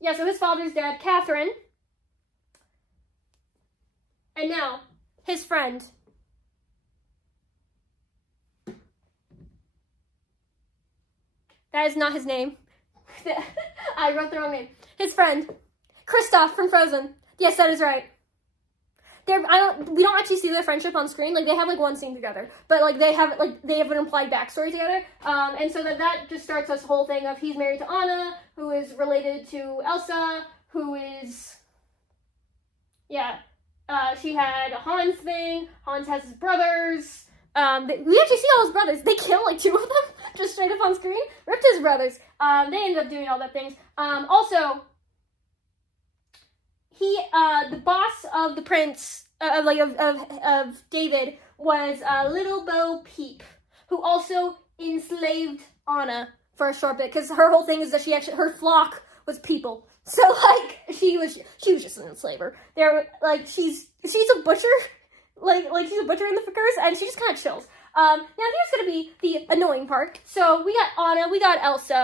Yeah, so his father's dead, Catherine. And now, his friend. That is not his name. I wrote the wrong name. His friend, Kristoff from Frozen. Yes, that is right. We don't actually see their friendship on screen. Like, they have like one scene together, but like they have an implied backstory together. And so that just starts this whole thing of he's married to Anna, who is related to Elsa, who is, yeah, she had a Hans thing. Hans has his brothers. We actually see all his brothers. They kill like two of them just straight up on screen. Ripped his brothers. They ended up doing all that things. Also, he, the boss of the prince, of David, was Little Bo Peep, who also enslaved Anna for a short bit, because her whole thing is that her flock was people. So like she was just an enslaver. She's a butcher, like she's a butcher in the curse, and she just kind of chills. Now here's gonna be the annoying part. So we got Anna, we got Elsa.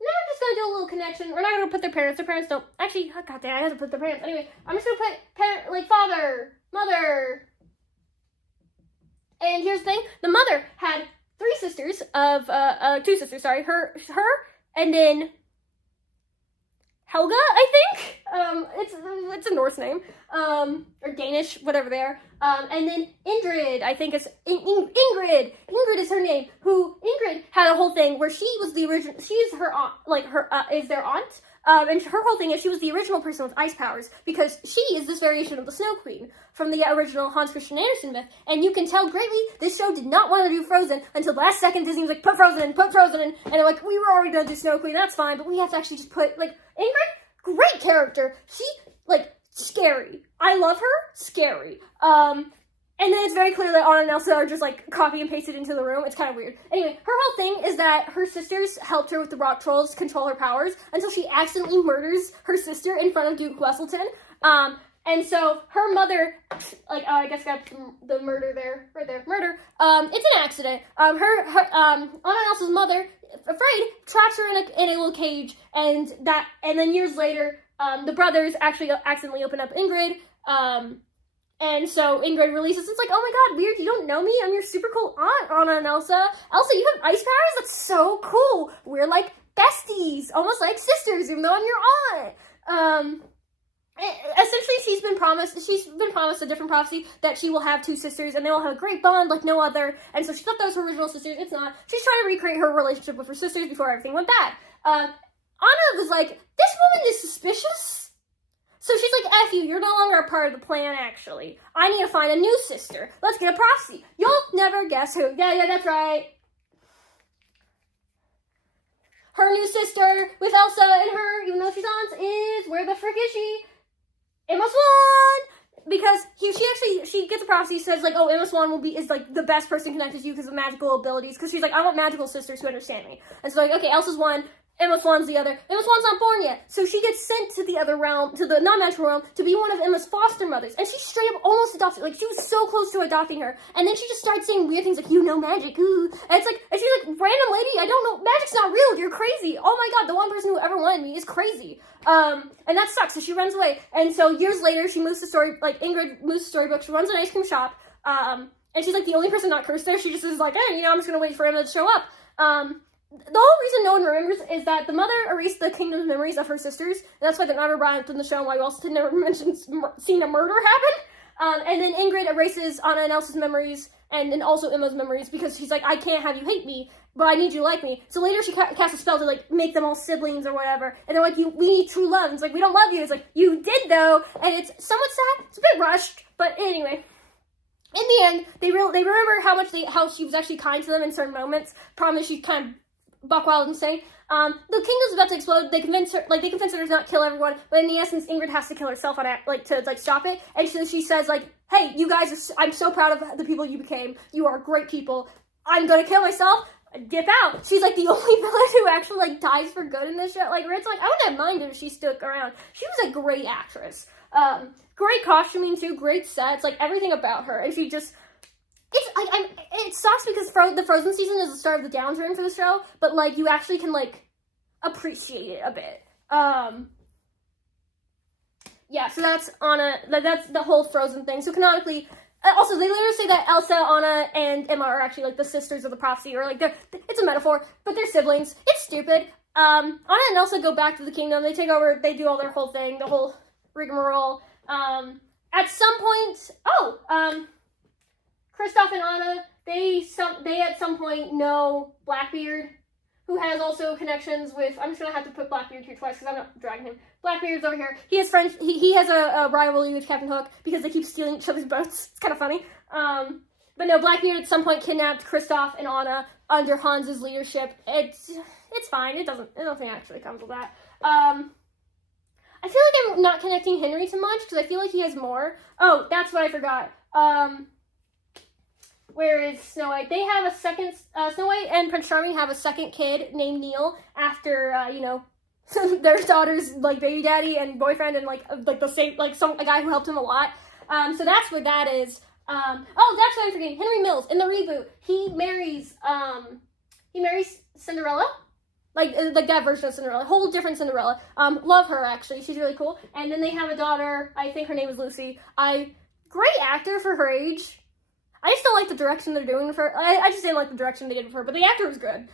Now I'm just gonna do a little connection. We're not gonna put their parents. Their parents don't actually. Oh, God damn, I have to put their parents. Anyway, I'm just gonna put father, mother. And here's the thing: the mother had two sisters. Sorry, her, and then Helga, I think. It's a Norse name, or Danish, whatever they are. And then Indrid, I think it's Ingrid. Ingrid is her name. Ingrid had a whole thing where she was the original. She is her aunt, is their aunt. And her whole thing is she was the original person with ice powers because she is this variation of the Snow Queen from the original Hans Christian Andersen myth. And you can tell greatly this show did not want to do Frozen until the last second. Disney was like, put Frozen in, and they're like, we were already going to do Snow Queen, that's fine, but we have to actually just put, like, Ingrid, great character. She, like, scary. I love her, scary. And then it's very clear that Anna and Elsa are just, like, copy and pasted into the room. It's kind of weird. Anyway, her whole thing is that her sisters helped her with the rock trolls control her powers until she accidentally murders her sister in front of Duke Wesselton. And so her mother, like, I guess got the murder there, right there, murder. It's an accident. Anna and Elsa's mother, afraid, traps her in a little cage, and then years later, the brothers actually accidentally open up Ingrid, and so Ingrid releases, it's like, oh my god, weird, you don't know me? I'm your super cool aunt, Anna and Elsa. Elsa, you have ice powers? That's so cool. We're like besties, almost like sisters, even though I'm your aunt. Essentially, she's been promised a different prophecy that she will have two sisters and they will have a great bond like no other. And so she thought those were her original sisters. It's not. She's trying to recreate her relationship with her sisters before everything went bad. Anna was like, this woman is suspicious. So she's like, F you, you're no longer a part of the plan, actually. I need to find a new sister. Let's get a prophecy. You'll never guess who. Yeah, that's right. Her new sister with Elsa and her, even though she's aunts, is, where the frick is she? Emma Swan! Because she gets a prophecy, says, like, oh, Emma Swan is, like, the best person connected to you because of magical abilities. Because she's like, I want magical sisters who understand me. And so, like, okay, Elsa's one. Emma Swan's the other. Emma Swan's not born yet. So she gets sent to the other realm, to the non-magical realm, to be one of Emma's foster mothers. And she straight up almost adopts her. Like, she was so close to adopting her. And then she just starts saying weird things like, you know magic, ooh. And it's like, and she's like, random lady, I don't know, magic's not real, you're crazy. Oh my god, the one person who ever wanted me is crazy. And that sucks, so she runs away. And so years later, she moves to Ingrid moves to Storybook, she runs an ice cream shop, and she's like the only person not cursed there. She just is like, hey, I'm just gonna wait for Emma to show up. The whole reason no one remembers is that the mother erased the kingdom's memories of her sisters, and that's why they're never brought up in the show, and why we also never mentioned seeing a murder happen. And then Ingrid erases Anna and Elsa's memories, and then also Emma's memories, because she's like, I can't have you hate me, but I need you to like me. So later she casts a spell to, like, make them all siblings or whatever, and they're like, we need true love. And it's like, we don't love you. It's like, you did though, and it's somewhat sad. It's a bit rushed, but anyway. In the end, they remember how she was actually kind to them in certain moments. Problem is, she's kind of buck wild and insane. The kingdom's about to explode. They convince her to not kill everyone, but in the essence, Ingrid has to kill herself to stop it. And so she says, like, hey, you guys, I'm so proud of the people you became. You are great people. I'm gonna kill myself. Dip out. She's like the only villain who actually like dies for good in this show. Like, it's like, I wouldn't have minded if she stuck around. She was a great actress. Great costuming too. Great sets. Like, everything about her. And she just. It sucks because the Frozen season is the start of the downturn for the show, but, like, you actually can, like, appreciate it a bit. Yeah, so that's the whole Frozen thing. So canonically, also, they literally say that Elsa, Anna, and Emma are actually, like, the sisters of the prophecy, or, like, it's a metaphor, but they're siblings. It's stupid. Anna and Elsa go back to the kingdom, they take over, they do all their whole thing, the whole rigmarole. At some point, Kristoff and Anna, they at some point know Blackbeard, who has also connections with, I'm just going to have to put Blackbeard here twice because I'm not dragging him. Blackbeard's over here. He has friends, he has a rivalry with Captain Hook because they keep stealing each other's boats. It's kind of funny. But no, Blackbeard at some point kidnapped Kristoff and Anna under Hans's leadership. It's fine. Nothing actually comes of that. I feel like I'm not connecting Henry too much because I feel like he has more. Oh, that's what I forgot. Where is Snow White? They have a second, Snow White and Prince Charming have a second kid named Neil after, their daughter's, like, baby daddy and boyfriend and, like the same, like, a guy who helped him a lot. So that's what that is. That's what I'm forgetting. Henry Mills, in the reboot, he marries Cinderella. Like that version of Cinderella. Whole different Cinderella. Love her, actually. She's really cool. And then they have a daughter. I think her name is Lucy. Great actor for her age. I just don't like the direction they're doing for her. I just didn't like the direction they did for her, but the actor was good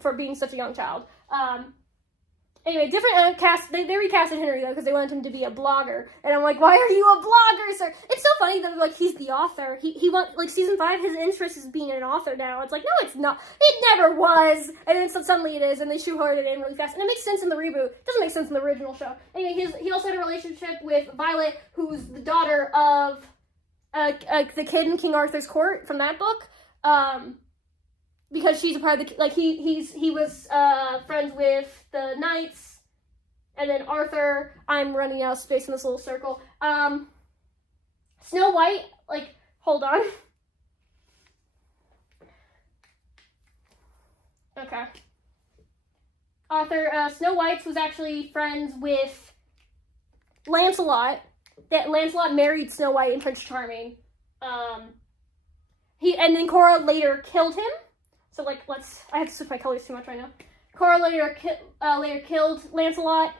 for being such a young child. Anyway, different cast. They recasted Henry though because they wanted him to be a blogger, and I'm like, why are you a blogger, sir? It's so funny that like he's the author. He wants like season 5. His interest is being an author now. It's like, no, it's not. It never was, and then suddenly it is, and they shoehorned it in really fast, and it makes sense in the reboot. It doesn't make sense in the original show. Anyway, he also had a relationship with Violet, who's the daughter of the kid in King Arthur's court from that book. Because she's a part of the, like, he was friends with the knights, and then Arthur, I'm running out of space in this little circle. Snow White, like, hold on. Okay. Snow White was actually friends with Lancelot. That Lancelot married Snow White and Prince Charming. And then Cora later killed him. So, like, I have to switch my colors too much right now. Cora later killed Lancelot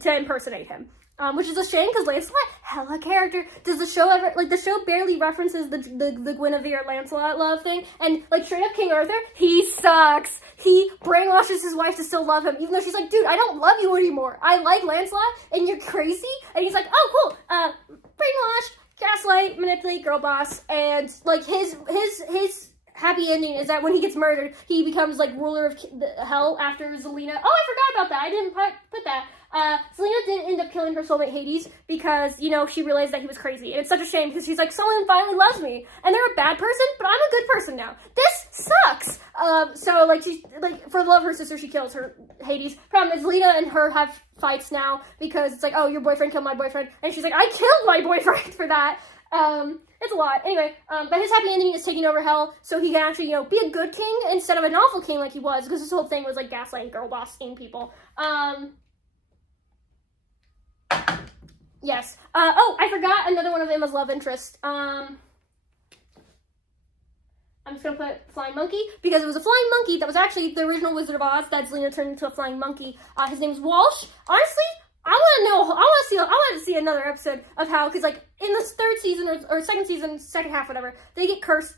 to impersonate him. Which is a shame, because Lancelot, hella character. Does the show ever, like, the show barely references the Guinevere Lancelot love thing. And, like, straight up King Arthur, he sucks. He brainwashes his wife to still love him, even though she's like, dude, I don't love you anymore. I like Lancelot, and you're crazy. And he's like, oh, cool, brainwash, gaslight, manipulate, girl boss. And, like, his happy ending is that when he gets murdered, he becomes, like, ruler of hell after Zelena. Oh, I forgot about that. I didn't put that. Zelena didn't end up killing her soulmate Hades because, you know, she realized that he was crazy. And it's such a shame because she's like, someone finally loves me. And they're a bad person, but I'm a good person now. This sucks! So, like, for the love of her sister, she kills her Hades. Problem is, Zelena and her have fights now because it's like, oh, your boyfriend killed my boyfriend. And she's like, I killed my boyfriend for that. It's a lot. Anyway, but his happy ending is taking over hell, so he can actually, you know, be a good king instead of an awful king like he was, because this whole thing was, like, gaslighting, girl bossing people. Yes. Oh, I forgot another one of Emma's love interests. I'm just gonna put Flying Monkey, because it was a flying monkey that was actually the original Wizard of Oz that Zelena turned into a flying monkey. His name's Walsh. Honestly, I want to see another episode of how, because, like, in the third season, or second season, second half, whatever, they get cursed,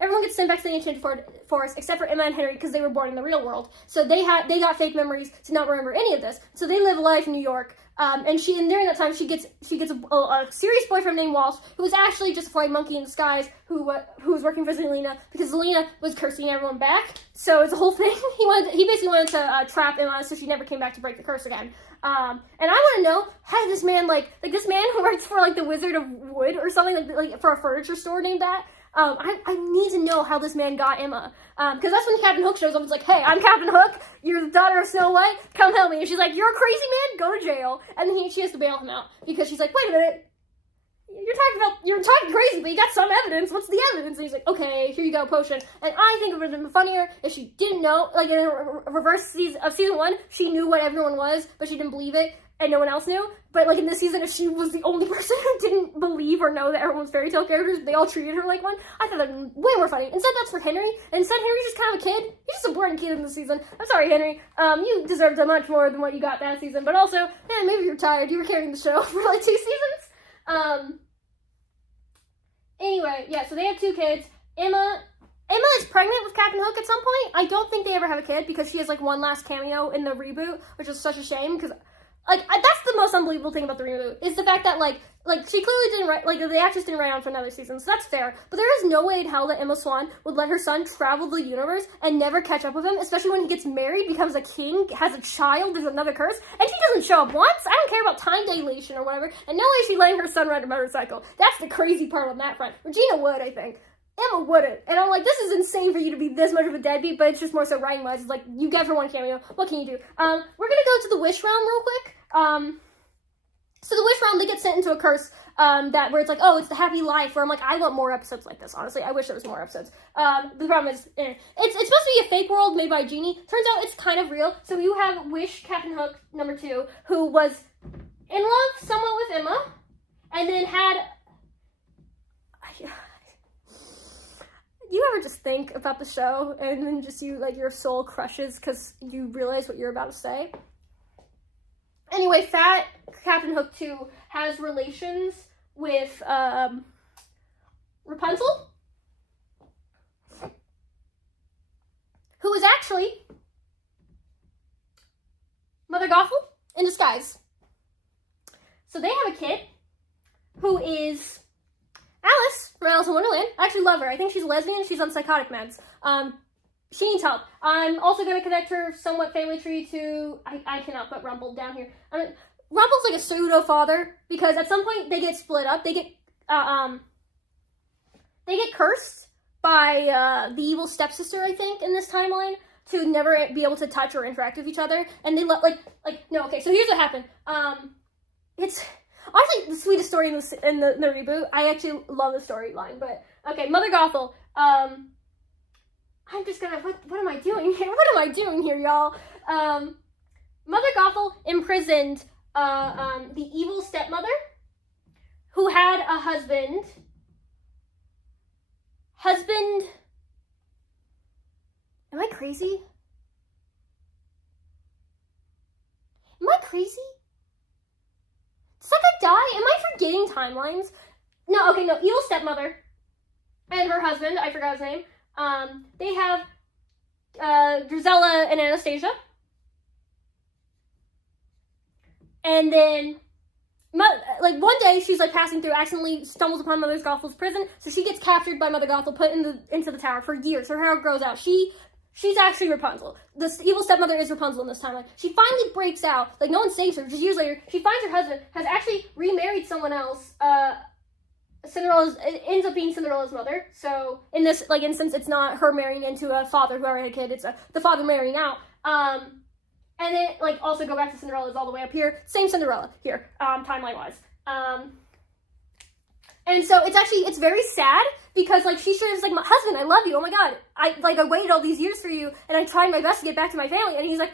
everyone gets sent back to the Enchanted Forest, except for Emma and Henry, because they were born in the real world, so they got fake memories to not remember any of this, so they live life in New York, and during that time, she gets a serious boyfriend named Walsh, who was actually just a flying monkey in disguise, who was working for Zelena, because Zelena was cursing everyone back, so it's a whole thing. He basically wanted to trap Emma, so she never came back to break the curse again. And I want to know, how did this man, like this man who works for, like, the Wizard of Wood or something, like for a furniture store named that, I need to know how this man got Emma, because that's when Captain Hook shows up. It's like, hey, I'm Captain Hook, you're the daughter of Snow White, come help me. And she's like, you're a crazy man, go to jail. And then she has to bail him out, because she's like, wait a minute, you're talking crazy, but you got some evidence. What's the evidence? And he's like, okay, here you go, potion. And I think it would have been funnier if she didn't know, like in a reverse season of season 1, she knew what everyone was, but she didn't believe it, and no one else knew. But, like, in this season, if she was the only person who didn't believe or know that everyone's fairy tale characters, but they all treated her like one, I thought that would be way more funny. Instead, that's for Henry, and instead Henry's just kind of a kid. He's just a boring kid in this season. I'm sorry, Henry. You deserved much more than what you got that season, but also, maybe you're tired. You were carrying the show for, like, 2 seasons. Anyway, yeah, so they have 2 kids. Emma is pregnant with Captain Hook at some point. I don't think they ever have a kid, because she has, like, one last cameo in the reboot, which is such a shame, because, like, that's the most unbelievable thing about the reboot, is the fact that, like, she clearly didn't write, like, the actress didn't write on for another season, so that's fair, but there is no way in hell that Emma Swan would let her son travel the universe and never catch up with him, especially when he gets married, becomes a king, has a child, there's another curse, and she doesn't show up once. I don't care about time dilation or whatever, and no way is she letting her son ride a motorcycle. That's the crazy part on that front. Regina would, I think. Emma wouldn't. And I'm like, this is insane for you to be this much of a deadbeat, but it's just more so writing-wise. It's like, you gave her one cameo. What can you do? We're gonna go to the Wish Realm real quick. So the Wish Realm, they get sent into a curse, where it's like, oh, it's the happy life, where I'm like, I want more episodes like this, honestly. I wish there was more episodes. The problem is, it's supposed to be a fake world made by a genie. Turns out it's kind of real. So you have Wish Captain Hook, number 2, who was in love somewhat with Emma, and then had... Do you ever just think about the show and then just your soul crushes because you realize what you're about to say? Anyway, Fat Captain Hook 2 has relations with Rapunzel, who is actually Mother Gothel in disguise. So they have a kid who is Alice from Alice in Wonderland. I actually love her. I think she's a lesbian. She's on psychotic meds. She needs help. I'm also going to connect her somewhat family tree to, I cannot put Rumple down here. I mean, Rumple's like a pseudo father because at some point they get split up. They get cursed by the evil stepsister, I think, in this timeline, to never be able to touch or interact with each other. And they no, okay, so here's what happened. It's honestly the sweetest story in the reboot. I actually love the storyline, but okay, Mother Gothel, I'm just gonna, what am I doing here? What am I doing here, y'all? Mother Gothel imprisoned, the evil stepmother, who had a husband, am I crazy? Am I crazy? Does that guy die? Am I forgetting timelines? No, okay, no, evil stepmother and her husband, I forgot his name, they have Drizella and Anastasia. And then, one day she's passing through, accidentally stumbles upon Mother Gothel's prison, so she gets captured by Mother Gothel, put into the tower for years. Her hair grows out. She's actually Rapunzel. This evil stepmother is Rapunzel in this timeline. She finally breaks out. No one saves her. Just years later, she finds her husband has actually remarried someone else. It ends up being Cinderella's mother. So in this instance, it's not her marrying into a father who already had a kid. It's the father marrying out. And then also go back to Cinderella's all the way up here. Same Cinderella here, timeline wise. And so it's very sad because she's sure my husband, I love you. Oh my god, I waited all these years for you, and I tried my best to get back to my family. And he's like,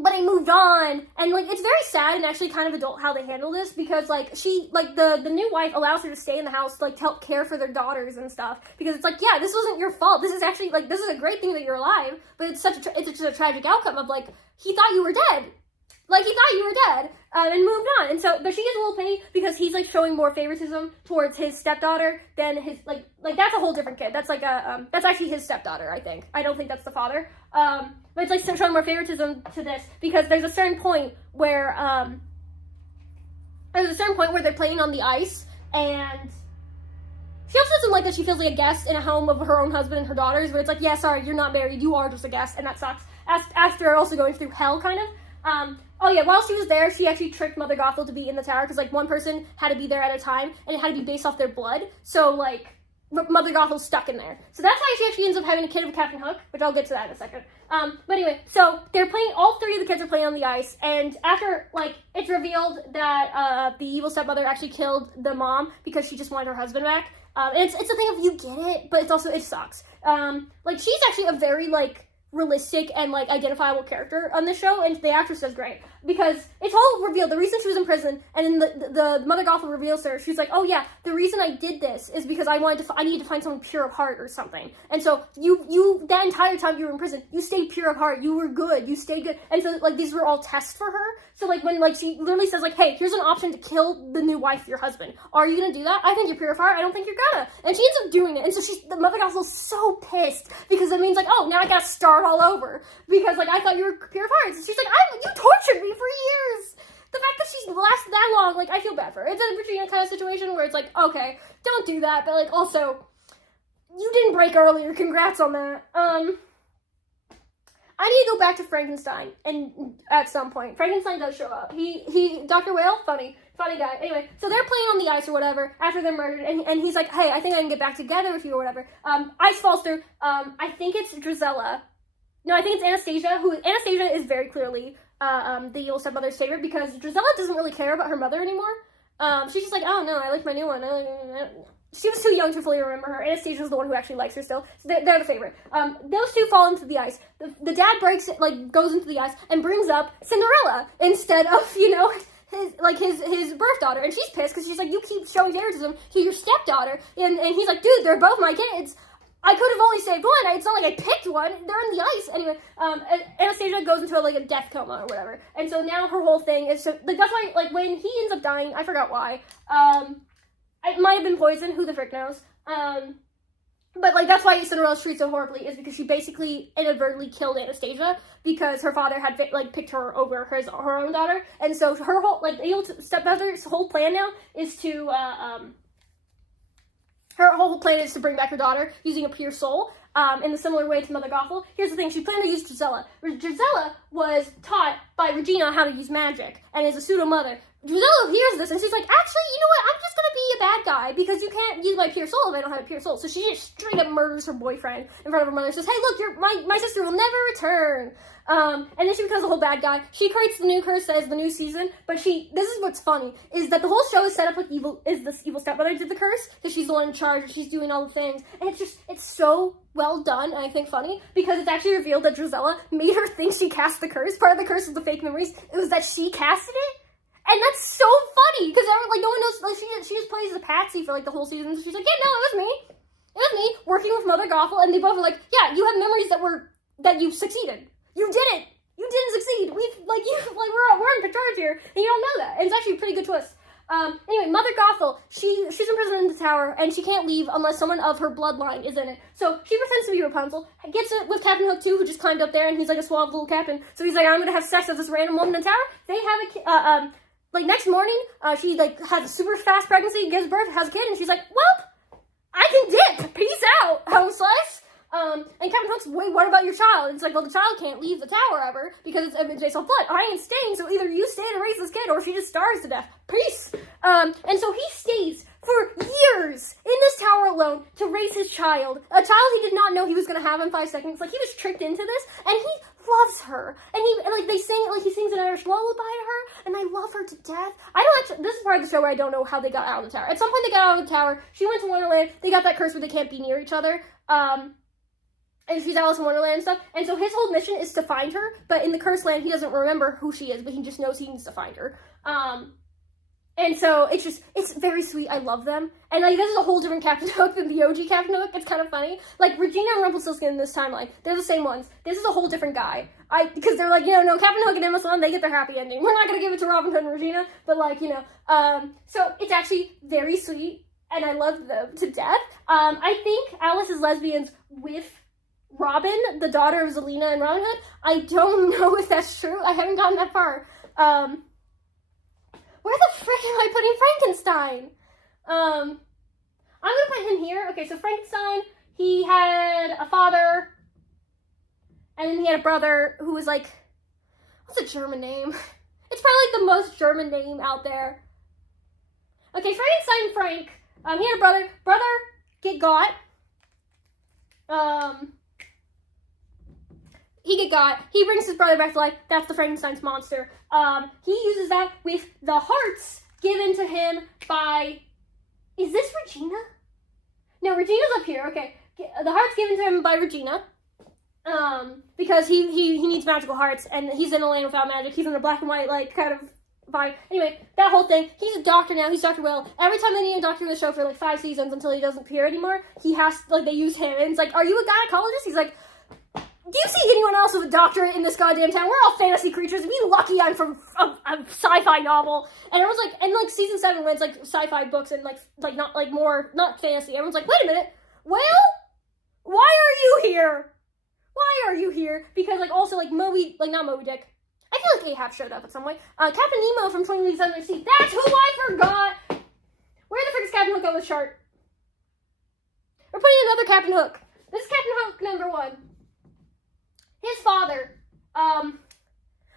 but I moved on. And it's very sad and actually kind of adult how they handle this, because she the new wife allows her to stay in the house to help care for their daughters and stuff, because it's yeah, this wasn't your fault. This is actually this is a great thing that you're alive, but it's such a tragic outcome of he thought you were dead. He thought you were dead, and moved on. And so, but she gets a little pity because he's showing more favoritism towards his stepdaughter than his that's a whole different kid. That's that's actually his stepdaughter, I think. I don't think that's the father. But it's showing more favoritism to this because there's a certain point where they're playing on the ice, and she also doesn't like that she feels like a guest in a home of her own husband and her daughters, but it's yeah, sorry, you're not married, you are just a guest, and that sucks. After also going through hell, kind of. Oh yeah, while she was there, she actually tricked Mother Gothel to be in the tower, because one person had to be there at a time, and it had to be based off their blood, so Mother Gothel's stuck in there. So that's why she actually ends up having a kid with Captain Hook, which I'll get to that in a second. But anyway, so they're playing, all three of the kids are playing on the ice, and after, it's revealed that, the evil stepmother actually killed the mom because she just wanted her husband back. And it's a thing of, you get it, but it's also, it sucks. She's actually a very, realistic and identifiable character on this show, and the actress does great because it's all revealed. The reason she was in prison, and then the Mother Gothel reveals her. She's oh yeah, the reason I did this is because I needed to find someone pure of heart or something. And so you that entire time you were in prison, you stayed pure of heart. You were good. You stayed good. And so these were all tests for her. So when she literally says hey, here's an option to kill the new wife of your husband. Are you gonna do that? I think you're pure of heart. I don't think you're gonna. And she ends up doing it. And so the Mother Gothel's so pissed because it means oh, now I gotta start all over because I thought you were pure of heart. So she's you tortured me for years. The fact that she's lasted that long, I feel bad for her. It's a Regina kind of situation where it's okay, don't do that, but also you didn't break earlier. Congrats on that. I need to go back to Frankenstein, and at some point, Frankenstein does show up. He Dr. Whale, funny guy. Anyway, so they're playing on the ice or whatever after they're murdered, and he's hey, I think I can get back together with you or whatever. Ice falls through. I think it's Drizella. No, I think it's Anastasia. Anastasia is very clearly the evil stepmother's favorite because Drizella doesn't really care about her mother anymore. She's just oh no, I like my new one. She was too young to fully remember her. Anastasia's the one who actually likes her still. So they're the favorite. Those two fall into the ice. The dad breaks it, goes into the ice and brings up Cinderella instead of, his birth daughter. And she's pissed because she's you keep showing favoritism to your stepdaughter. And he's dude, they're both my kids. I could have only saved one. It's not I picked one. They're in the ice. Anyway, Anastasia goes into a death coma or whatever. And so now her whole thing is that's why when he ends up dying, I forgot why. It might have been poison. Who the frick knows? But, like, that's why Cinderella's treated so horribly, is because she basically inadvertently killed Anastasia because her father had, like, picked her over her own daughter. And so her whole, like, the stepmother's whole plan now is to, her whole plan is to bring back her daughter using a pure soul, in a similar way to Mother Gothel. Here's the thing, she planned to use Gisela. Gisela was taught by Regina how to use magic, and is a pseudo-mother. Gisela hears this, and she's like, actually, you know what, I'm just gonna be a bad guy, because you can't use my pure soul if I don't have a pure soul. So she just straight up murders her boyfriend in front of her mother, says, hey, look, my sister will never return. And then she becomes a whole bad guy. She creates the new curse as the new season, but this is what's funny, is that the whole show is set up like this evil stepmother did the curse, because she's the one in charge, and she's doing all the things, and it's so well done, and I think funny, because it's actually revealed that Gisela made her think she cast the curse. Part of the curse of the fake memories, it was that she casted it. And that's so funny, because like no one knows, like she just plays the patsy for like the whole season, so she's like, yeah, no, it was me. It was me, working with Mother Gothel, and they both were like, yeah, you have memories that you succeeded. You did it. You didn't succeed. We're in charge here, and you don't know that. And it's actually a pretty good twist. Anyway, Mother Gothel, she's imprisoned in the tower, and she can't leave unless someone of her bloodline is in it. So she pretends to be Rapunzel, gets it with Captain Hook too, who just climbed up there, and he's like a suave little captain. So he's like, I'm gonna have sex with this random woman in the tower. They have like next morning, she like has a super fast pregnancy, gives birth, has a kid, and she's like, well, I can dip. Peace out, home slice. And Captain Hook's, wait, what about your child? And it's like, well, the child can't leave the tower ever because it's based on blood. I ain't staying, so either you stay to raise this kid or she just starves to death. Peace. And so he stays for years in this tower alone to raise his child. A child he did not know he was going to have in 5 seconds. Like, he was tricked into this, and he loves her. And he sings an Irish lullaby to her, and I love her to death. This is part of the show where I don't know how they got out of the tower. At some point they got out of the tower, she went to Wonderland, they got that curse where they can't be near each other, and she's Alice in Wonderland and stuff, and so his whole mission is to find her, but in the Cursed Land, he doesn't remember who she is, but he just knows he needs to find her. And so it's very sweet. I love them. And like, this is a whole different Captain Hook than the OG Captain Hook. It's kind of funny. Like, Regina and Rumpelstiltskin in this timeline, they're the same ones. This is a whole different guy. Because they're like, no, Captain Hook and Emma Swan, they get their happy ending. We're not going to give it to Robin Hood and Regina, but like, so it's actually very sweet, and I love them to death. I think Alice is lesbians with Robin, the daughter of Zelena and Robin Hood. I don't know if that's true. I haven't gotten that far. Where the frick am I putting Frankenstein? I'm gonna put him here. Okay, so Frankenstein, he had a father, and then he had a brother who was like, what's a German name? It's probably like the most German name out there. Okay, Frankenstein Frank, he had a brother get got. He brings his brother back to life. That's the Frankenstein's monster. He uses that with the hearts given to him by, is this Regina? No, Regina's up here, okay. The hearts given to him by Regina, because he needs magical hearts, and he's in a land without magic. He's in a black and white, like, kind of vibe. Anyway, that whole thing. He's a doctor now. He's Dr. Will. Every time they need a doctor in the show for, like, 5 seasons until he doesn't appear anymore, they use him. And it's like, are you a gynecologist? He's like, do you see anyone else with a doctorate in this goddamn town? We're all fantasy creatures. Be lucky I'm from a sci-fi novel. And everyone's like, and like season 7 when it's like sci-fi books and like not fantasy. Everyone's like, wait a minute. Well, why are you here? Why are you here? Because like also like not Moby Dick. I feel like Ahab showed up at some way. Captain Nemo from 20 Leagues Under the Sea. That's who I forgot. Where the frick is Captain Hook on the chart? We're putting another Captain Hook. This is Captain Hook number 1. His father, I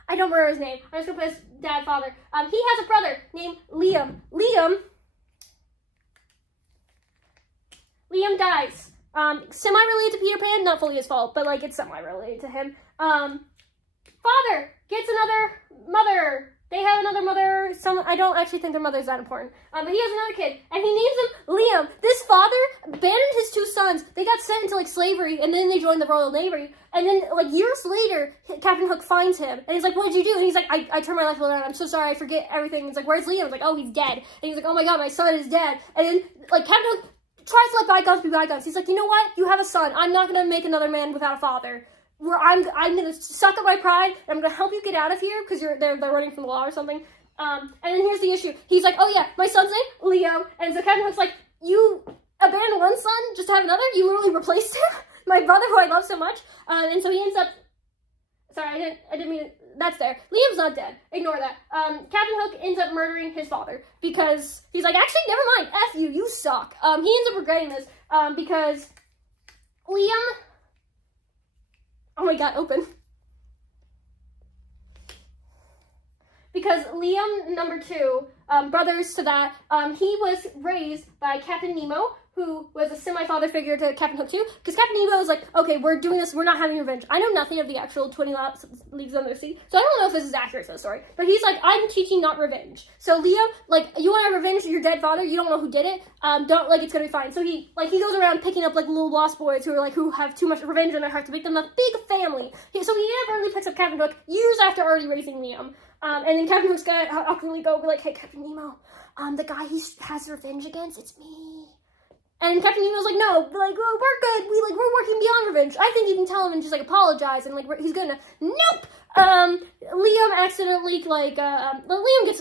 don't remember his name. I'm just gonna put his father. He has a brother named Liam. Liam dies. Semi-related to Peter Pan, not fully his fault, but like it's semi-related to him. Father gets another mother. They have another mother. I don't actually think their mother's that important. But he has another kid, and he names him Liam. This father abandoned his 2 sons. They got sent into like slavery, and then they joined the Royal Navy. And then like years later, Captain Hook finds him, and he's like, "What did you do?" And he's like, "I turned my life around. I'm so sorry. I forget everything." He's like, "Where's Liam?" He's like, "Oh, he's dead." And he's like, "Oh my God, my son is dead." And then like Captain Hook tries to let bygones be bygones. He's like, "You know what? You have a son. I'm not gonna make another man without a father. I'm gonna suck up my pride, and I'm gonna help you get out of here because they're running from the law or something." And then here's the issue. He's like, "Oh yeah, my son's name Leo," and so Captain Hook's like, "You abandon one son just to have another. You literally replaced him. My brother, who I love so much, and so he ends up. Sorry, I didn't mean. That's there. Liam's not dead. Ignore that. Captain Hook ends up murdering his father because he's like, actually, never mind. F you, you suck. He ends up regretting this because Liam. Oh my god, open. Because Liam, number 2, brothers to that, he was raised by Captain Nemo, who was a semi-father figure to Captain Hook too, because Captain Nemo was like, okay, we're doing this, we're not having revenge. I know nothing of the actual 20 Leagues Under the Sea, so I don't know if this is accurate to the story, but he's like, I'm teaching not revenge. So Liam, like, you want to have revenge to your dead father, you don't know who did it, it's gonna be fine. So he goes around picking up, like, little lost boys who have too much revenge in their heart to make them a big family. So he inadvertently picks up Captain Hook years after already raising Liam. And then Captain Hook's gonna awkwardly go be like, hey, Captain Nemo, the guy he has revenge against, it's me. And Captain Nemo's like, no, like, well, we're good. We're working beyond revenge. I think you can tell him and just, like, apologize, and, like, he's gonna, nope! Liam accidentally, Liam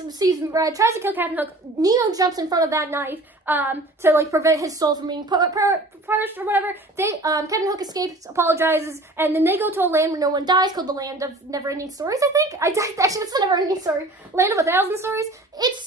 tries to kill Captain Hook. Nemo jumps in front of that knife, to, like, prevent his soul from being perished or whatever. Captain Hook escapes, apologizes, and then they go to a land where no one dies, called the Land of Never-Ending Stories, I think? Actually, that's the Never-Ending Story. Land of 1,000 Stories?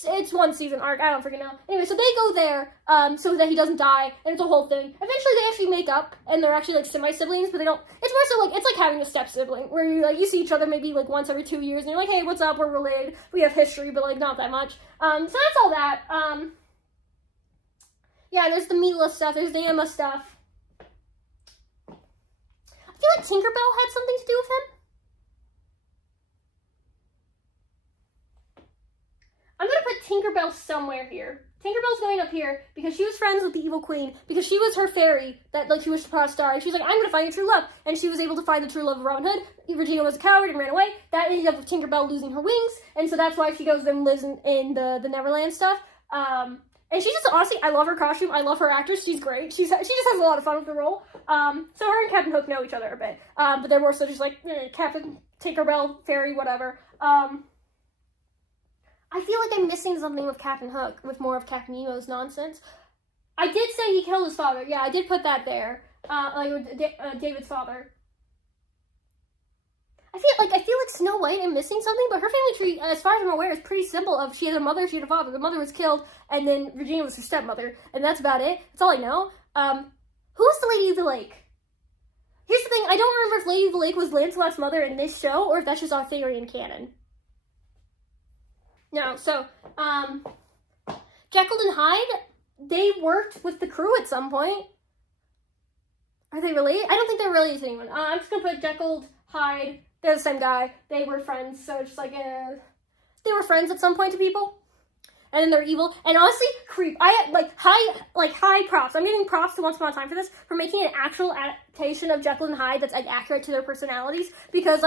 It's one season arc, I don't freaking know. Anyway, so they go there, so that he doesn't die, and it's a whole thing. Eventually, they actually make up, and they're actually, like, semi-siblings, but they don't, it's more so, like, it's like having a step-sibling, where you see each other maybe, like, once every 2 years, and you're like, hey, what's up, we're related, we have history, but, like, not that much. So that's all that. Yeah, there's the meatless stuff, there's the Emma stuff. I feel like Tinkerbell had something to do with him. I'm gonna put Tinkerbell somewhere here. Tinkerbell's going up here because she was friends with the evil queen, because she was her fairy that, like, she wished upon a star, and she's like, I'm gonna find your true love, and she was able to find the true love of Robin Hood. Regina was a coward and ran away. That ended up with Tinkerbell losing her wings, and so that's why she goes and lives in the Neverland stuff. And she's just, honestly, I love her costume, I love her actress, she's great, she just has a lot of fun with the role. So her and Captain Hook know each other a bit, but they're more so just like, Captain, Tinkerbell, fairy, whatever. I feel like I'm missing something with Captain Hook, with more of Captain Nemo's nonsense. I did say he killed his father, yeah, I did put that there, David's father. I feel like Snow White, I'm missing something, but her family tree, as far as I'm aware, is pretty simple. Of she had a mother, she had a father. The mother was killed, and then Regina was her stepmother, and that's about it. That's all I know. Who was the Lady of the Lake? Here's the thing, I don't remember if Lady of the Lake was Lancelot's mother in this show, or if that's just Arthurian canon. No, so, Jekyll and Hyde, they worked with the crew at some point. Are they related? I don't think they're related to anyone. I'm just gonna put Jekyll, Hyde, they're the same guy. They were friends, so it's just like, they were friends at some point to people. And then they're evil. And honestly, creep. I, high props. I'm giving props to Once Upon a Time for this, for making an actual adaptation of Jekyll and Hyde that's, like, accurate to their personalities. Because,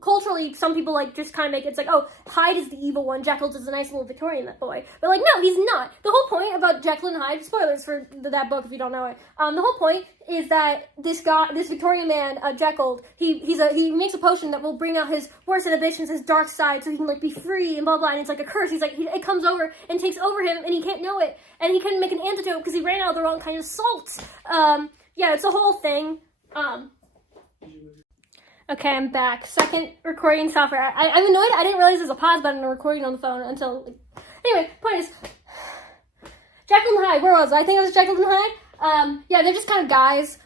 culturally, some people, like, just kind of make it, it's like, oh, Hyde is the evil one, Jekyll is a nice little Victorian boy. But, like, no, he's not. The whole point about Jekyll and Hyde, spoilers for that book if you don't know it, the whole point is that this Victorian man, Jekyll, he makes a potion that will bring out his worst inhibitions, his dark side, so he can, like, be free and blah, blah, and it's like a curse. He's like, it comes over and takes over him, and he can't know it, and he couldn't make an antidote because he ran out of the wrong kind of salt. Yeah, it's a whole thing. Okay, I'm back. Second recording software. I'm annoyed I didn't realize there's a pause button on recording on the phone until, anyway, point is, Jekyll and Hyde, where was I? I think it was Jekyll and Hyde. Yeah, they're just kind of guys.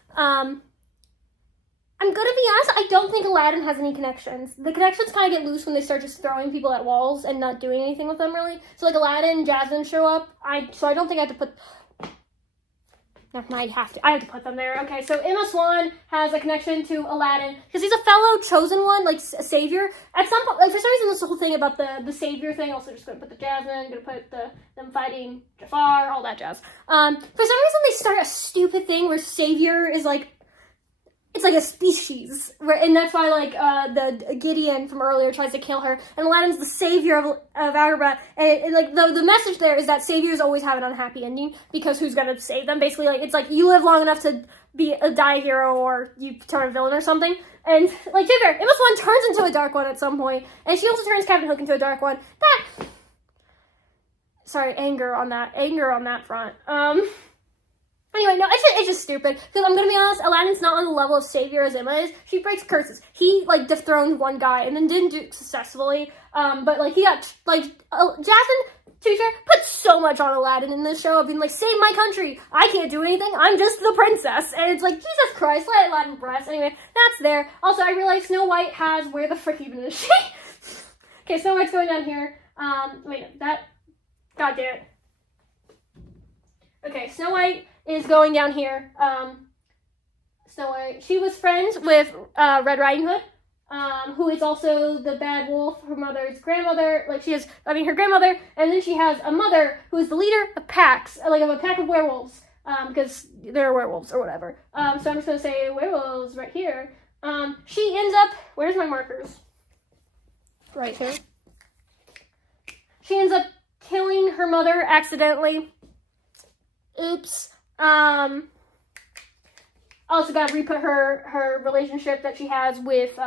I'm gonna be honest, I don't think Aladdin has any connections. The connections kind of get loose when they start just throwing people at walls and not doing anything with them, really. So, like, Aladdin and Jasmine show up. So I don't think I have to put... No, I have to put them there. Okay, so Emma Swan has a connection to Aladdin, because he's a fellow chosen one, like, a savior. At some point, like, for some reason, this whole thing about the savior thing, also just gonna put the Jasmine, gonna put them fighting Jafar, all that jazz. For some reason, they start a stupid thing where savior is, like, it's like a species, and that's why, like, the Gideon from earlier tries to kill her, and Aladdin's the savior of Agrabah, and like, the message there is that saviors always have an unhappy ending, because who's gonna save them? Basically, like, it's like, you live long enough to die a hero, or you turn a villain or something, and, like, to be fair, Emma Swan turns into a dark one at some point, and she also turns Captain Hook into a dark one. Sorry, anger on that front. Anyway, no, it's just stupid. Because I'm gonna be honest, Aladdin's not on the level of savior as Emma is. She breaks curses. He, like, dethroned one guy and then didn't do it successfully. But, like, he got, like, Jasmine, to be fair, put so much on Aladdin in this show of being like, save my country. I can't do anything. I'm just the princess. And it's like, Jesus Christ, let Aladdin rest. Anyway, that's there. Also, I realized Snow White has, where the frick even is she? Okay, Snow White's going down here. Wait, that, god damn it. Okay, Snow White is going down here. Snow White, she was friends with Red Riding Hood, who is also the bad wolf, her mother's grandmother. Like, she has, her grandmother, and then she has a mother who is the leader of packs, like of a pack of werewolves, because they're werewolves or whatever. So I'm just gonna say werewolves right here. She ends up, where's my markers? Right here. She ends up killing her mother accidentally. Oops. Also got to re-put her relationship that she has with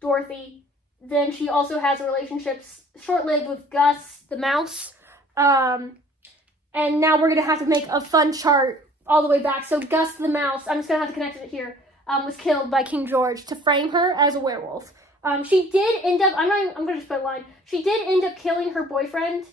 Dorothy. Then she also has a relationship short-lived with Gus the mouse. And now we're going to have to make a fun chart all the way back. So Gus the mouse, I'm just going to have to connect it here, was killed by King George to frame her as a werewolf. She did end up, I'm going to just put a line. She did end up killing her boyfriend.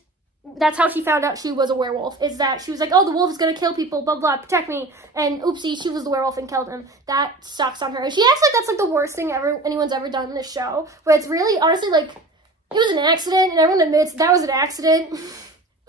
That's how she found out she was a werewolf, is that she was like, oh, the wolf is going to kill people, blah, blah, protect me. And oopsie, she was the werewolf and killed him. That sucks on her. And she acts like that's like the worst thing anyone's ever done in this show. But it's really, honestly, like, it was an accident, and everyone admits that was an accident.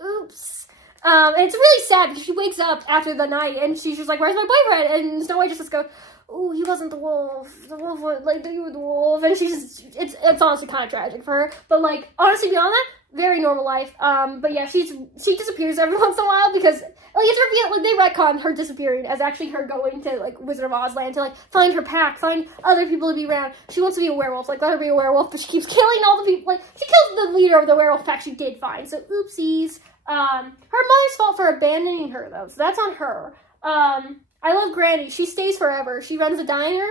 Oops. And it's really sad because she wakes up after the night, and she's just like, where's my boyfriend? And Snow White just goes, oh, he wasn't the wolf. The wolf was, like, you were the wolf. And she's just, it's honestly kind of tragic for her. But, like, honestly, beyond that, very normal life. But yeah, she disappears every once in a while because, like, it's revealed, like, they retcon her disappearing as actually her going to, like, Wizard of Oz land to, like, find her pack, find other people to be around. She wants to be a werewolf, like, let her be a werewolf, but she keeps killing all the people, like, she kills the leader of the werewolf pack she did find, so oopsies. Her mother's fault for abandoning her, though, so that's on her. I love Granny. She stays forever. She runs a diner,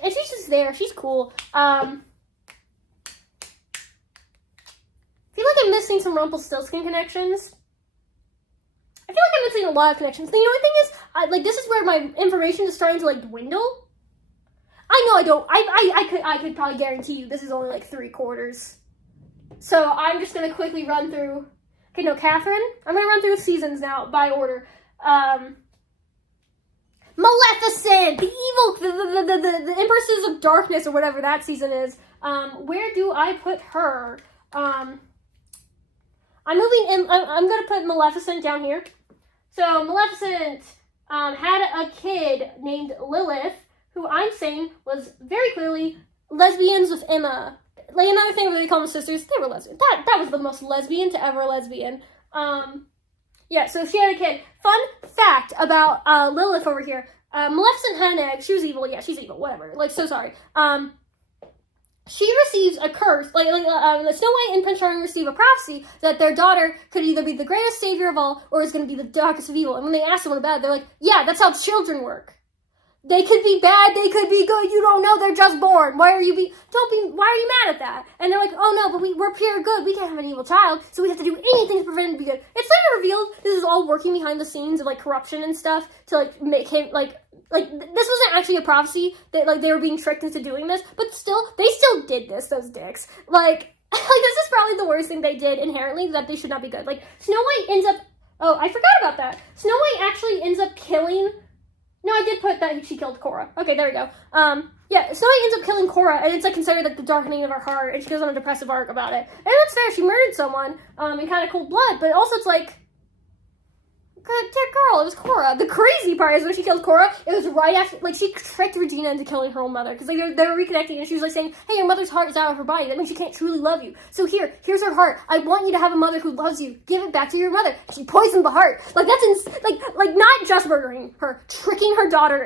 and she's just there. She's cool. I feel like I'm missing some Rumpelstiltskin connections. I feel like I'm missing a lot of connections. The only thing is, like, this is where my information is starting to, like, dwindle. I know I don't. I could probably guarantee you this is only, like, 3/4. So I'm just going to quickly run through. Okay, no, Catherine. I'm going to run through the seasons now by order. Maleficent! The evil, the Empresses of Darkness, or whatever that season is. Where do I put her? I'm moving in, I'm going to put Maleficent down here. So, Maleficent had a kid named Lilith, who I'm saying was very clearly lesbians with Emma. Like, another thing where they call them sisters, they were lesbian. That was the most lesbian to ever lesbian. Yeah, so she had a kid. Fun fact about Lilith over here. Maleficent had an egg. She was evil. Yeah, she's evil. Whatever. Like, so sorry. She receives a curse, Snow White and Prince Charming receive a prophecy that their daughter could either be the greatest savior of all or is going to be the darkest of evil. And when they ask someone about it, they're like, yeah, that's how children work. They could be bad, they could be good, you don't know, they're just born. Why are you mad at that? And they're like, oh no, but we're pure good, we can't have an evil child, so we have to do anything to prevent him to be good. It's later revealed this is all working behind the scenes of, like, corruption and stuff to, like, make him, like, this wasn't actually a prophecy that, like, they were being tricked into doing this, but still, they still did this, those dicks. Like, this is probably the worst thing they did inherently, that they should not be good. Like, Snow White ends up, oh, I forgot about that. Snow White actually ends up killing, no, I did put that she killed Cora. Okay, there we go. Yeah, Snow White ends up killing Cora, and it's, like, considered, like, the darkening of her heart, and she goes on a depressive arc about it. And that's fair, she murdered someone, in kind of cold blood, but also it's, like, dear girl, it was Cora. The crazy part is when she killed Cora, it was right after, like, she tricked Regina into killing her own mother, because, like, they were reconnecting, and she was, like, saying, hey, your mother's heart is out of her body, that means she can't truly love you. So here's her heart. I want you to have a mother who loves you. Give it back to your mother. She poisoned the heart. Like, that's, like, not just murdering her, tricking her daughter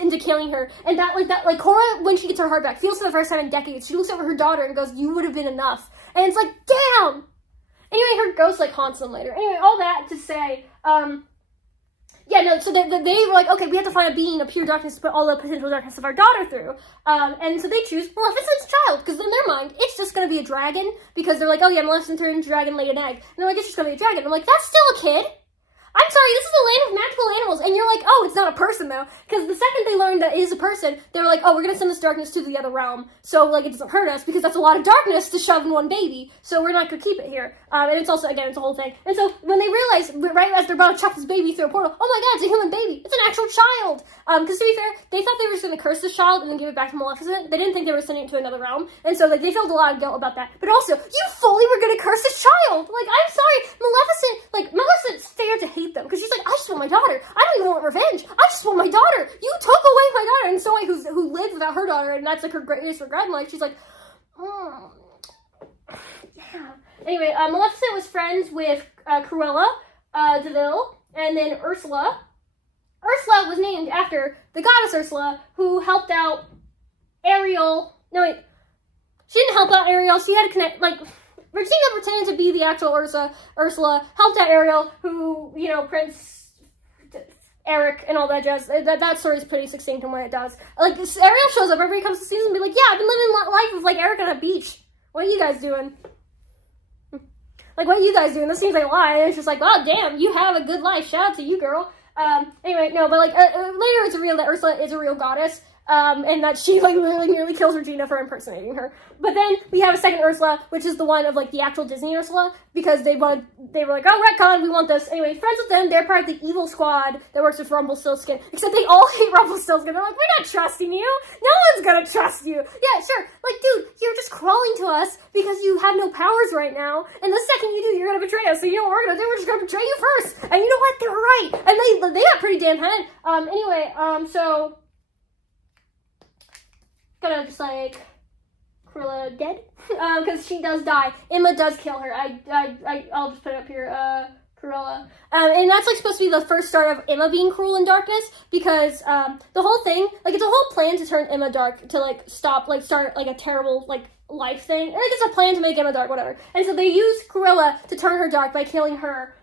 into killing her, and like, Cora, when she gets her heart back, feels for the first time in decades, she looks over her daughter and goes, you would have been enough. And it's like, damn! Anyway, her ghost, like, haunts them later. Anyway, all that to say, yeah, no, so they were like, okay, we have to find a being of pure darkness to put all the potential darkness of our daughter through. And so they choose Maleficent's child, because in their mind, it's just going to be a dragon, because they're like, oh yeah, Maleficent turned dragon, laid an egg. And they're like, it's just going to be a dragon. I'm like, that's still a kid. I'm sorry, this is a land of magical animals. And you're like, oh, it's not a person though. Because the second they learned that it is a person, they were like, oh, we're going to send this darkness to the other realm. So, like, it doesn't hurt us because that's a lot of darkness to shove in one baby. So we're not going to keep it here. And it's also, again, it's a whole thing. And so when they realize, right as they're about to chuck this baby through a portal, oh my god, it's a human baby. It's an actual child. Because to be fair, they thought they were just going to curse this child and then give it back to Maleficent. They didn't think they were sending it to another realm. And so, like, they felt a lot of guilt about that. But also, you fully were going to curse this child. Like, I'm sorry, Maleficent's fair to hate them. Because she's like, I just want my daughter. I don't even want revenge. I just want my daughter. You took away my daughter. And Snow White, who lived without her daughter, and that's like her greatest regret in life, she's like, yeah. Anyway, Maleficent was friends with Cruella de Vil, and then Ursula. Ursula was named after the goddess Ursula, who helped out Ariel. No, wait. She didn't help out Ariel. She had to connect, like, Regina pretended to be the actual Ursula, helped out Ariel, who, you know, Prince Eric and all that jazz. That story is pretty succinct in what it does. Like, Ariel shows up every comes to season and be like, yeah, I've been living life with, like, Eric on a beach. What are you guys doing? Like, what are you guys doing? This seems like a lie. And it's just like, oh, damn, you have a good life. Shout out to you, girl. Anyway, no, but, like, later it's revealed that Ursula is a real goddess. And that she, like, literally nearly kills Regina for impersonating her. But then we have a second Ursula, which is the one of, like, the actual Disney Ursula, because they were like, oh, retcon, we want this. Anyway, friends with them, they're part of the evil squad that works with Rumpelstiltskin, except they all hate Rumpelstiltskin. They're like, we're not trusting you. No one's gonna trust you. Yeah, sure. Like, dude, you're just crawling to us because you have no powers right now, and the second you do, you're gonna betray us. So you know what we're gonna do? We're just gonna betray you first. And you know what? They're right. And they got pretty damn head. So gonna just, like, Cruella dead, because she does die. Emma does kill her. I'll just put it up here, Cruella. And that's, like, supposed to be the first start of Emma being cruel in darkness, because, the whole thing, like, it's a whole plan to turn Emma dark, to, like, start, like, a terrible, like, life thing. I think it's a plan to make Emma dark, whatever. And so they use Cruella to turn her dark by killing her.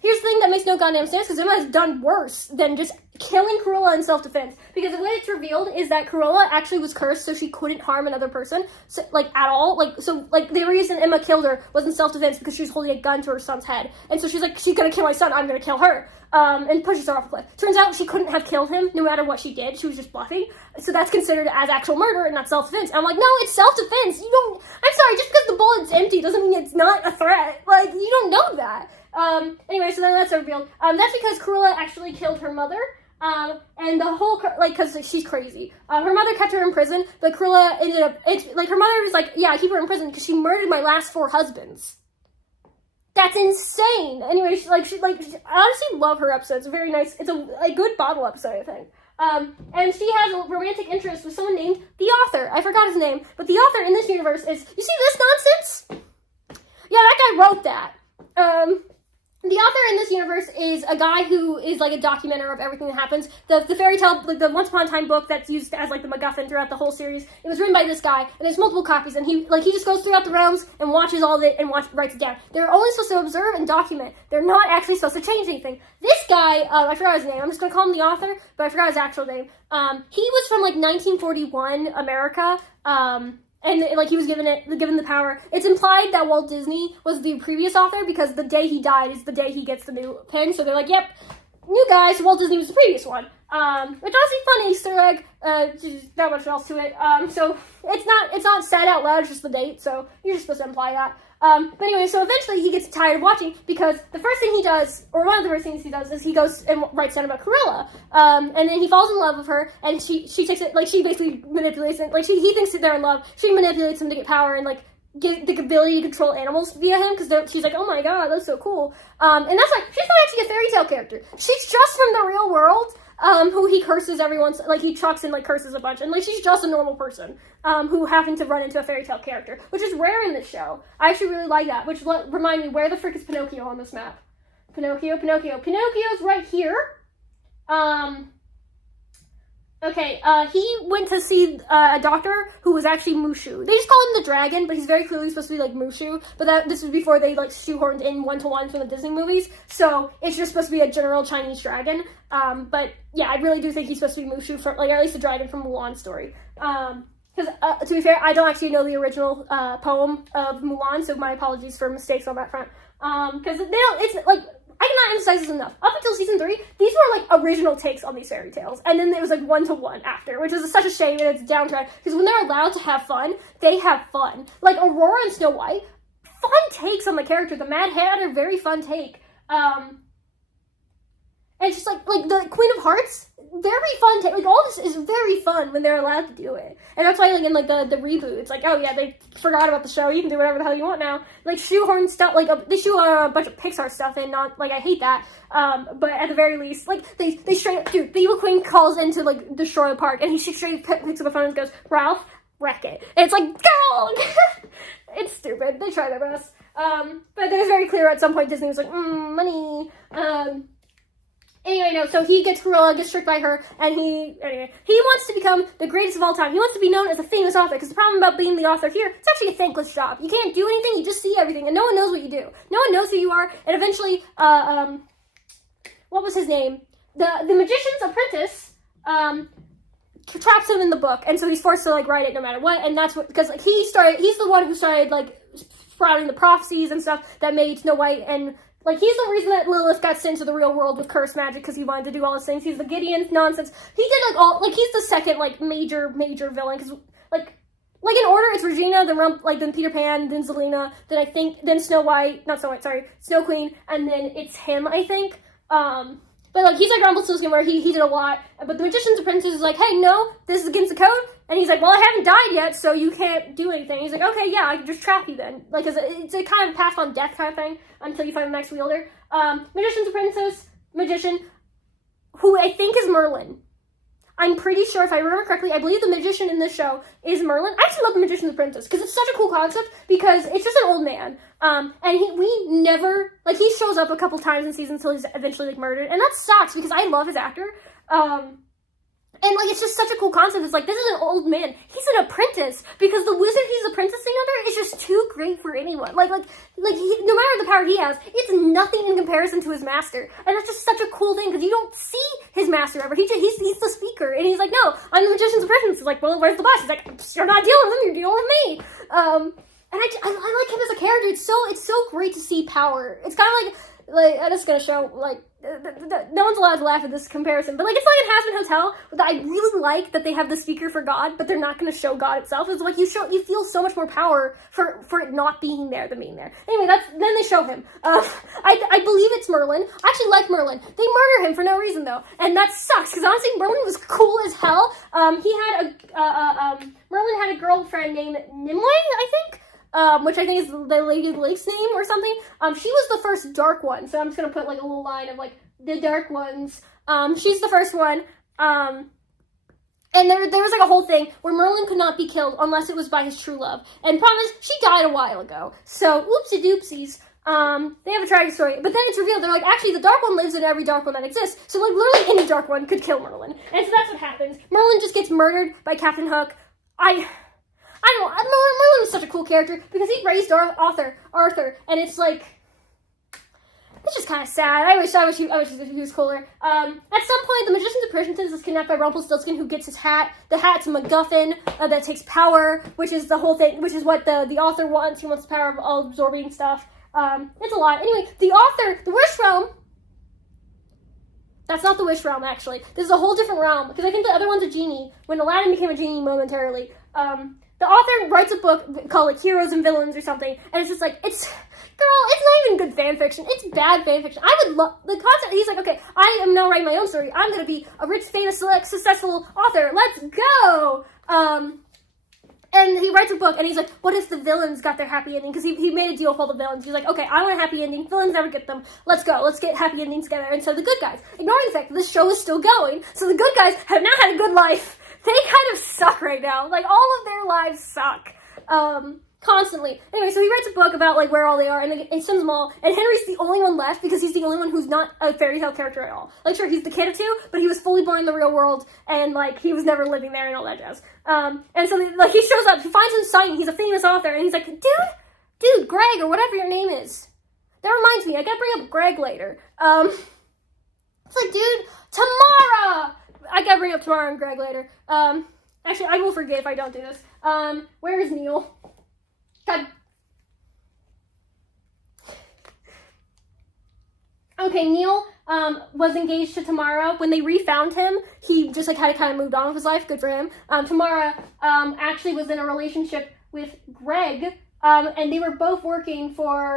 Here's the thing that makes no goddamn sense, because Emma has done worse than just killing Cruella in self-defense. Because the way it's revealed is that Cruella actually was cursed so she couldn't harm another person, so, like, at all. Like, the reason Emma killed her was in self-defense because she was holding a gun to her son's head. And so she's like, she's gonna kill my son, I'm gonna kill her. And pushes her off a cliff. Turns out she couldn't have killed him no matter what she did. She was just bluffing. So that's considered as actual murder and not self-defense. And I'm like, no, it's self-defense. I'm sorry, just because the bullet's empty doesn't mean it's not a threat. Like, you don't know that. Anyway, so then that's revealed. That's because Cruella actually killed her mother. And the whole, like, because she's crazy. Her mother kept her in prison, but Cruella ended up, her mother was like, yeah, keep her in prison because she murdered my last 4 husbands. That's insane. Anyway, I honestly love her episodes. It's very nice. It's a good bottle episode, I think. And she has a romantic interest with someone named the author. I forgot his name, but the author in this universe is, you see this nonsense? Yeah, that guy wrote that. The author in this universe is a guy who is, like, a documenter of everything that happens. The fairy tale, like, the Once Upon a Time book that's used as, like, the MacGuffin throughout the whole series, it was written by this guy, and there's multiple copies, and he just goes throughout the realms and watches all of it and writes it down. They're only supposed to observe and document. They're not actually supposed to change anything. This guy, I forgot his name. I'm just gonna call him the author, but I forgot his actual name. He was from, like, 1941 America, and, like, he was given the power. It's implied that Walt Disney was the previous author because the day he died is the day he gets the new pen. So they're like, yep, new guy, so Walt Disney was the previous one. Which honestly funny Easter egg. Just not much else to it. So it's not said out loud, it's just the date. So you're just supposed to imply that. But anyway, so eventually he gets tired of watching because the first thing he does, or one of the first things he does, is he goes and writes down about Cruella. And then he falls in love with her, and she takes it, like, she basically manipulates it. Like, he thinks that they're in love. She manipulates him to get power and, like, get the ability to control animals via him, because she's like, oh my god, that's so cool. And that's why she's not actually a fairy tale character. She's just from the real world. Who he curses every once, like, he chucks and, like, curses a bunch, and, like, she's just a normal person, who happened to run into a fairy tale character, which is rare in this show. I actually really like that, which, remind me, where the frick is Pinocchio on this map? Pinocchio's right here. Okay, he went to see a doctor who was actually Mushu. They just call him the dragon, but he's very clearly supposed to be like Mushu. But this was before they, like, shoehorned in one-to-one from the Disney movies. So it's just supposed to be a general Chinese dragon. But yeah, I really do think he's supposed to be Mushu, from, like, or at least the dragon from Mulan story. Because to be fair, I don't actually know the original poem of Mulan, so my apologies for mistakes on that front. Because they don't. It's like, I cannot emphasize this enough. Up until season 3, these were like original takes on these fairy tales, and then it was like 1-to-1 after, which is such a shame, and it's a downtrend, because when they're allowed to have fun, they have fun. Like Aurora and Snow White, fun takes on the character. The Mad Hatter, very fun take. And it's just like the Queen of Hearts, very fun. Like, all this is very fun when they're allowed to do it. And that's why, like, in, like, the reboot, it's like, oh, yeah, they forgot about the show. You can do whatever the hell you want now. Like, shoehorn stuff, like, they shoehorn a bunch of Pixar stuff in, not, like, I hate that. But at the very least, like, they straight up, dude, the Evil Queen calls into, like, destroy the park, and he straight picks up the phone and goes, Ralph, wreck it. And it's like, girl! It's stupid. They try their best. But it was very clear at some point Disney was like, money. Anyway, no, so he gets tricked by her, and he wants to become the greatest of all time. He wants to be known as a famous author, because the problem about being the author here, it's actually a thankless job. You can't do anything, you just see everything, and no one knows what you do. No one knows who you are, and eventually, what was his name? The magician's apprentice, traps him in the book, and so he's forced to, like, write it no matter what, and that's what, because, like, he's the one who started, like, sprouting the prophecies and stuff that made Snow White and, like, he's the reason that Lilith got sent to the real world with cursed magic, because he wanted to do all those things. He's the Gideon nonsense. He did, like, all, like, he's the second, like, major villain, because, like, in order, it's Regina, then Peter Pan, then Zelena, then Snow Queen, and then it's him, I think. But, like, he's like Rumpelstiltskin, where he did a lot, but the Magician's Apprentice is like, hey, no, this is against the code, and he's like, well, I haven't died yet, so you can't do anything. He's like, okay, yeah, I can just trap you then. Like, it's a kind of pass on death kind of thing, until you find the next wielder. Magician's Apprentice, Magician, who I think is Merlin. I'm pretty sure, if I remember correctly, I believe the magician in this show is Merlin. I actually love the Magician's Apprentice, because it's such a cool concept, because it's just an old man. And he shows up a couple times in seasons until he's eventually, like, murdered, and that sucks, because I love his actor. And, like, it's just such a cool concept. It's like, this is an old man. He's an apprentice, because the wizard he's apprenticing under is just too great for anyone. Like, no matter the power he has, it's nothing in comparison to his master. And that's just such a cool thing, because you don't see his master ever. He's the speaker, and he's like, no, I'm the magician's apprentice. He's like, well, where's the boss? He's like, you're not dealing with him, you're dealing with me. And I like him as a character. It's so great to see power. It's kind of like, I'm just gonna show, like, no one's allowed to laugh at this comparison, but, like, it's like in Hazbin Hotel, that I really like that they have the speaker for God, but they're not gonna show God itself. It's like, you feel so much more power for it not being there than being there. Anyway, then they show him. I believe it's Merlin. I actually like Merlin. They murder him for no reason, though, and that sucks, because honestly, Merlin was cool as hell. Merlin had a girlfriend named Nimue, I think, which I think is the Lady of the Lake's name or something. She was the first dark one, so I'm just gonna put, like, a little line of, like, the dark ones. She's the first one. And there was, like, a whole thing where Merlin could not be killed unless it was by his true love. And problem is, she died a while ago. So, oopsie doopsies. They have a tragic story. But then it's revealed, they're like, actually, the dark one lives in every dark one that exists. So, like, literally any dark one could kill Merlin. And so that's what happens. Merlin just gets murdered by Captain Hook. I don't know, Merlin was such a cool character, because he raised Arthur, and it's like, it's just kind of sad. I wish he was cooler. At some point, the Magician's Apprentice is kidnapped by Rumpelstiltskin, who gets his hat. The hat's a MacGuffin that takes power, which is the whole thing, which is what the author wants. He wants the power of all absorbing stuff. It's a lot. Anyway, the Wish Realm, that's not the Wish Realm, actually. This is a whole different realm, because I think the other one's a genie, when Aladdin became a genie momentarily. The author writes a book called, like, Heroes and Villains or something, and it's just like, it's not even good fan fiction. It's bad fan fiction. I would love, the concept, he's like, okay, I am now writing my own story. I'm gonna be a rich, famous, successful author. Let's go! And he writes a book, and he's like, what if the villains got their happy ending? Because he made a deal with all the villains. He's like, okay, I want a happy ending. Villains never get them. Let's go. Let's get happy endings together. And so the good guys, ignoring the fact that this show is still going, so the good guys have not had a good life. They kind of suck right now. Like, all of their lives suck. Constantly. Anyway, so he writes a book about, like, where all they are, and he sends them all, and Henry's the only one left, because he's the only one who's not a fairy tale character at all. Like, sure, he's the kid of two, but he was fully born in the real world, and, like, he was never living there and all that jazz. And so, like, he shows up, he finds his son, he's a famous author, and he's like, dude, Greg, or whatever your name is. That reminds me, I gotta bring up Greg later. It's like, dude, Tamara! I gotta bring up Tamara and Greg later. Actually, I will forget if I don't do this. Where is Neil? God. Okay, Neil was engaged to Tamara. When they refound him, he just like had kind of moved on with his life. Good for him. Tamara actually was in a relationship with Greg, and they were both working for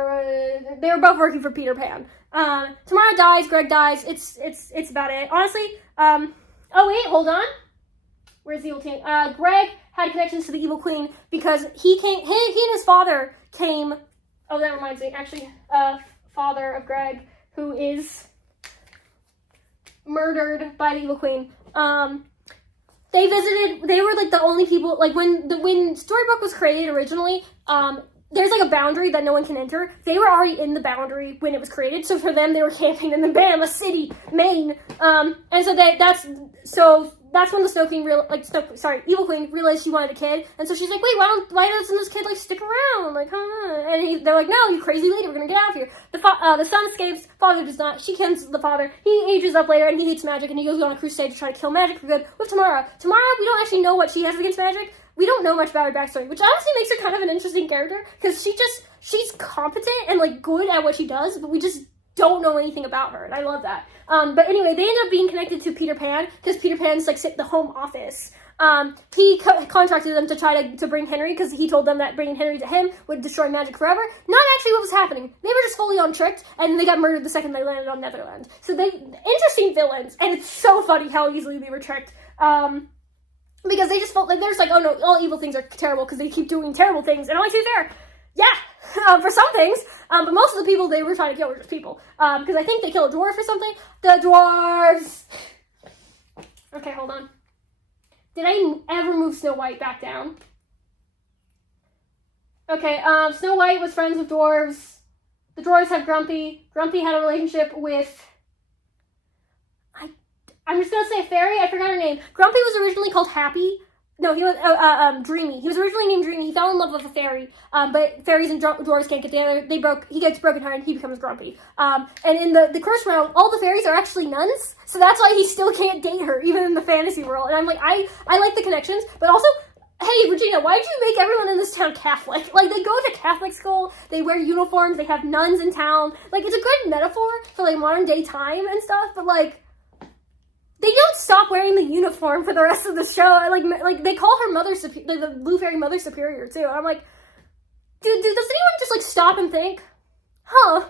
Peter Pan. Tamara dies, Greg dies. It's about it. Honestly, oh wait, hold on. Where's the evil king? Greg had connections to the evil queen because he and his father came. Oh, that reminds me. Actually, father of Greg, who is murdered by the evil queen. They were like the only people, like when Storybook was created originally, there's like a boundary that no one can enter. They were already in the boundary when it was created, so for them they were camping in the bam, a city, Maine. And so that's when the Evil Queen realized she wanted a kid, and so she's like, wait, why doesn't this kid like stick around? Like, huh? And they're like, no, you crazy lady, we're gonna get out of here. The son escapes, father does not. She kills the father. He ages up later, and he hates magic, and he goes on a crusade to try to kill magic for good with Tamara. Tamara, we don't actually know what she has against magic. We don't know much about her backstory, which honestly makes her kind of an interesting character, because she's competent and like good at what she does, but we just don't know anything about her, and I love that. But anyway, they end up being connected to Peter Pan, because Peter Pan's like the home office. He contracted them to try to bring Henry, because he told them that bringing Henry to him would destroy magic forever. Not actually what was happening. They were just fully on tricked, and they got murdered the second they landed on Neverland. So interesting villains, and it's so funny how easily they were tricked. Because they just felt like they're just like, oh no, all evil things are terrible because they keep doing terrible things. And I'm like, to be fair, yeah, for some things, but most of the people they were trying to kill were just people. Because I think they killed a dwarf or something. The dwarves! Okay, hold on. Did I ever move Snow White back down? Okay, Snow White was friends with dwarves. The dwarves had Grumpy. Grumpy had a relationship with... I'm just gonna say a fairy. I forgot her name. Grumpy was originally called Happy. No, he was Dreamy. He was originally named Dreamy. He fell in love with a fairy, but fairies and dwarves can't get together. He gets broken heart and he becomes grumpy. And in the curse realm, all the fairies are actually nuns, so that's why he still can't date her, even in the fantasy world. And I'm like, I like the connections, but also, hey, Regina, why did you make everyone in this town Catholic? Like, they go to Catholic school, they wear uniforms, they have nuns in town. Like, it's a good metaphor for, like, modern day time and stuff, but, like, they don't stop wearing the uniform for the rest of the show. Like they call her Mother Superior, the Blue Fairy Mother Superior too. I'm like, dude, does anyone just like stop and think, huh?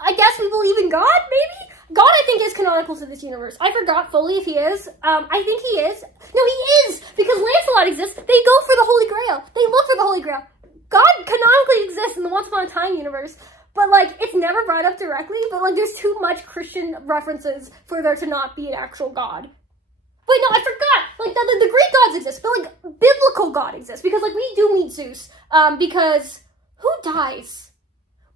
I guess we believe in God, maybe? God, I think, is canonical to this universe. I forgot fully if he is. I think he is. No, he is! Because Lancelot exists. They go for the Holy Grail. They look for the Holy Grail. God canonically exists in the Once Upon a Time universe. But, like, it's never brought up directly, but, like, there's too much Christian references for there to not be an actual God. Wait, no, I forgot! Like, the Greek gods exist, but, like, biblical God exists, because, like, we do meet Zeus, because who dies?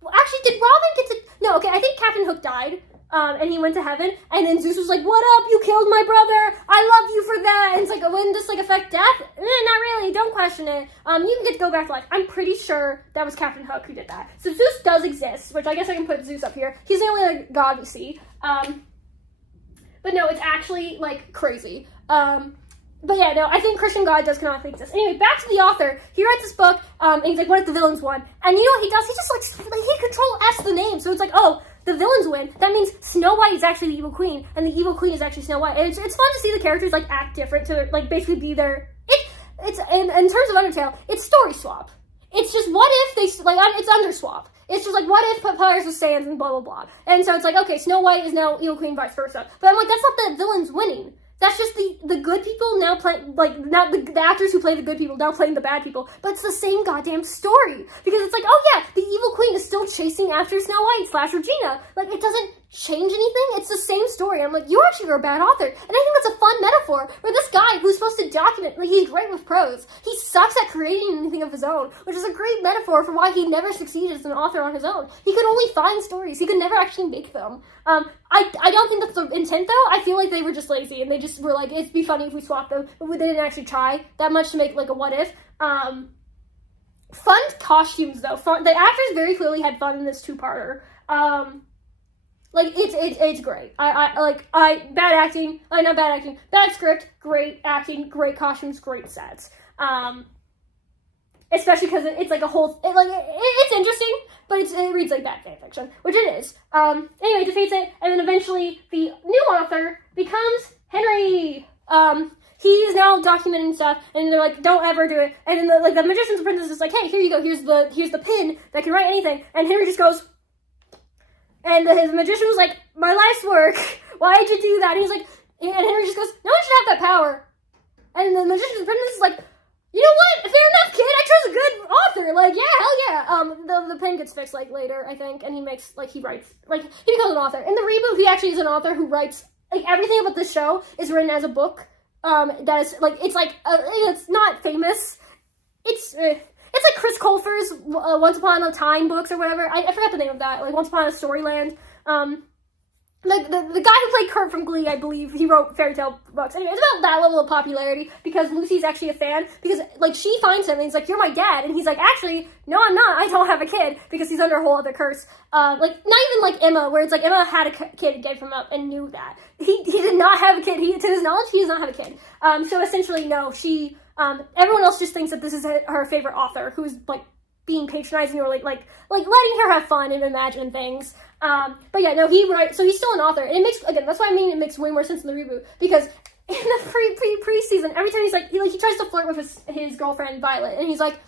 Well, actually, did Robin get to... No, okay, I think Captain Hook died, and he went to heaven, and then Zeus was like, what up, you killed my brother, I love you for that, and it's like, wouldn't this, like, affect death? Not really, don't question it, you can get to go back to life. I'm pretty sure that was Captain Hook who did that. So Zeus does exist, which I guess I can put Zeus up here. He's the only, like, god we see, but no, it's actually, like, crazy. But yeah, no, I think Christian God does canonically exist. Anyway, back to the author. He writes this book, and he's like, what if the villains won? And you know what he does? He just, like, he Control S the name, so it's like, oh, the villains win. That means Snow White is actually the evil queen, and the evil queen is actually Snow White. And it's fun to see the characters, like, act different to, like, basically be their... It's in terms of Undertale, it's story swap. It's just, what if they, like, it's underswap. It's just like, what if Papyrus was Sans and blah, blah, blah. And so it's like, okay, Snow White is now evil queen, vice versa. But I'm like, that's not the villains winning. That's just the good people now playing, like, not the actors who play the good people now playing the bad people. But it's the same goddamn story. Because it's like, oh yeah, the evil queen is still chasing after Snow White / Regina. Like, it doesn't change anything. It's the same story. I'm like, you actually are a bad author. And I think that's a fun metaphor where this guy who's supposed to document, like, he's great with prose. He sucks at creating anything of his own, which is a great metaphor for why he never succeeded as an author on his own. He could only find stories. He could never actually make them. I don't think that's the intent, though. I feel like they were just lazy, and they just were like, it'd be funny if we swapped them, but they didn't actually try that much to make, like, a what if. Fun costumes, though. The actors very clearly had fun in this two-parter. Like, it's great. Bad script, great acting, great costumes, great sets. especially because it's like a whole, it's interesting, but it reads like bad fan fiction, which it is. Anyway, defeats it, and then eventually the new author becomes Henry. He is now documenting stuff, and they're like, don't ever do it. And then the magician's apprentice is like, hey, here you go, here's the pin that can write anything. And Henry just goes, and his magician was like, my life's work, why'd you do that? And he's like, and Henry just goes, no one should have that power. And the magician's apprentice is like, you know what? Fair enough, kid. I chose a good author. Like, yeah, hell yeah. The pen gets fixed like later, I think, and he writes, he becomes an author. In the reboot, he actually is an author who writes, like, everything about this show is written as a book. That is it's not famous. It's like Chris Colfer's Once Upon a Time books or whatever. I forgot the name of that. Like Once Upon a Storyland. Like, the guy who played Kurt from Glee, I believe, he wrote fairy tale books. Anyway, it's about that level of popularity, because Lucy's actually a fan, because, like, she finds him, and he's like, you're my dad, and he's like, actually, no, I'm not, I don't have a kid, because he's under a whole other curse. Not even like Emma, where it's like, Emma had a kid and gave him up, and knew that. He did not have a kid, to his knowledge, he does not have a kid. So essentially, no, she, everyone else just thinks that this is her favorite author, who's, like, being patronizing, or like letting her have fun and imagine things. But yeah, no, so he's still an author, and it makes, again, that's why I mean it makes way more sense in the reboot, because in the pre-season, every time he's like, he tries to flirt with his girlfriend Violet, and he's like,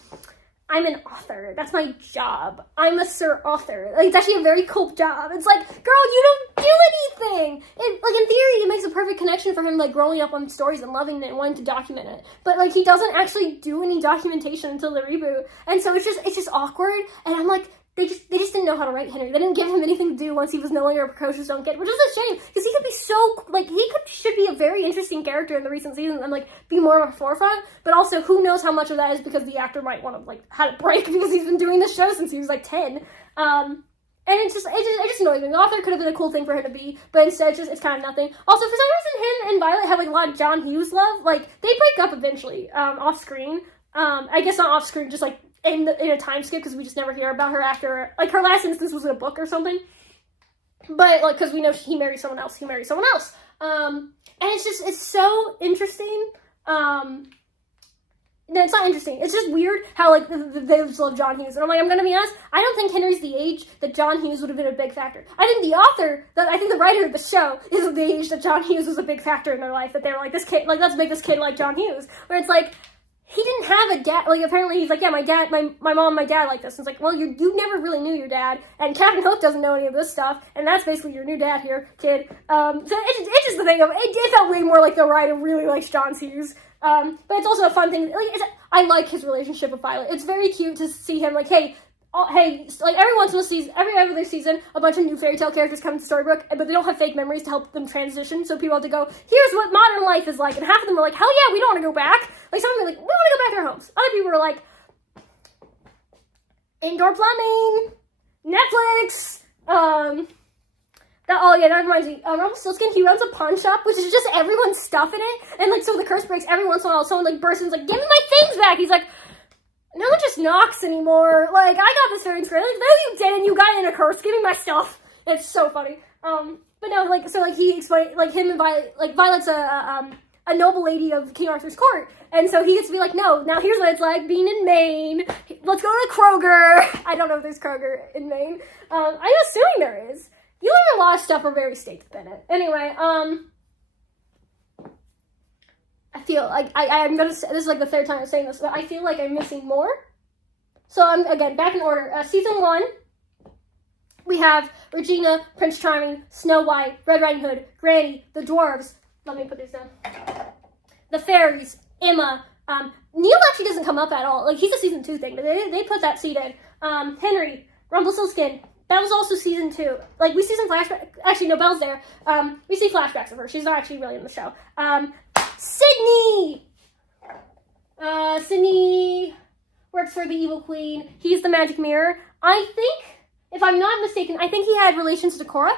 I'm an author, that's my job, I'm a Sir Author. Like, it's actually a very cool job. It's like, girl, you don't do anything. In theory, it makes a perfect connection for him, like, growing up on stories and loving it and wanting to document it. But, like, he doesn't actually do any documentation until the reboot. And so it's just awkward. And I'm like, they just didn't know how to write Henry. They didn't give him anything to do once he was no longer a precocious young kid, which is a shame, because he could be so, like, should be a very interesting character in the recent seasons and, like, be more of a forefront, but also who knows how much of that is because the actor might want to, like, had a break because he's been doing this show since he was, like, 10. And it just annoys me. The author could have been a cool thing for him to be, but instead it's kind of nothing. Also, for some reason, him and Violet have, like, a lot of John Hughes love. Like, they break up eventually, off screen. I guess not off screen, just, like, in a time skip, because we just never hear about her after, like, her last instance was in a book or something. But, like, because we know he married someone else. And it's so interesting. No, it's not interesting. It's just weird how, like, they just love John Hughes. And I'm like, I'm gonna be honest, I don't think Henry's the age that John Hughes would have been a big factor. I think the writer of the show is the age that John Hughes was a big factor in their life, that they were like, this kid, like, let's make this kid like John Hughes. Where it's like, he didn't have a dad. Like, apparently he's like, yeah, my mom and my dad like this. And it's like, well, you never really knew your dad, and Captain Hook doesn't know any of this stuff, and that's basically your new dad here, kid. So it's just the thing of, it felt way more like the writer really likes John Hughes. But it's also a fun thing. Like, I like his relationship with Violet. It's very cute to see him, like, hey, like, every once in a season, every other season, a bunch of new fairy tale characters come to the storybook, but they don't have fake memories to help them transition, so people have to go, here's what modern life is like, and half of them are like, hell yeah, we don't want to go back. Like, some of them are like, we want to go back to our homes. Other people are like, indoor plumbing, Netflix, that reminds me, Rumpelstiltskin, he runs a pawn shop, which is just everyone's stuff in it, and, like, so the curse breaks every once in a while, someone, like, bursts and is like, give me my things back. He's like, no one just knocks anymore. Like, I got this during screen. Like, no, you didn't. You got it in a curse. Give me my stuff. It's so funny. But no, like, so, like, he explained, like, him and Violet, like, Violet's a noble lady of King Arthur's court. And so he gets to be like, no, now here's what it's like being in Maine. Let's go to Kroger. I don't know if there's Kroger in Maine. I'm assuming there is. You learn a lot of stuff are very state dependent. Anyway, I feel like I'm gonna say, this is like the third time I'm saying this, but I feel like I'm missing more. So I'm, again, back in order. Season 1, we have Regina, Prince Charming, Snow White, Red Riding Hood, Granny, the dwarves. Let me put these down. The fairies, Emma. Neil actually doesn't come up at all. Like, he's a season 2 thing, but they put that seed in. Henry, Rumpelstiltskin. That was also season 2. Like, we see some flashbacks. Actually, no, Belle's there. We see flashbacks of her. She's not actually really in the show. Sydney! Sydney works for the Evil Queen. He's the magic mirror. I think, if I'm not mistaken, I think he had relations to Cora.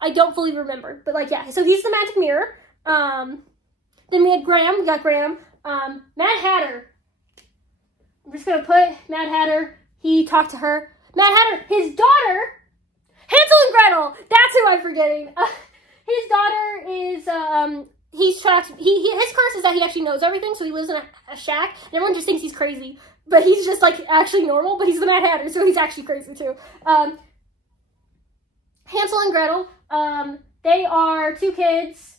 I don't fully remember. But, like, yeah. So he's the magic mirror. Then we had Graham. We got Graham. Mad Hatter. I'm just going to put Mad Hatter. He talked to her. Mad Hatter, his daughter, Hansel and Gretel. That's who I'm forgetting. His daughter is he's trapped. His curse is that he actually knows everything, so he lives in a shack, and everyone just thinks he's crazy. But he's just, like, actually normal, but he's the Mad Hatter, so he's actually crazy, too. Hansel and Gretel, they are 2 kids.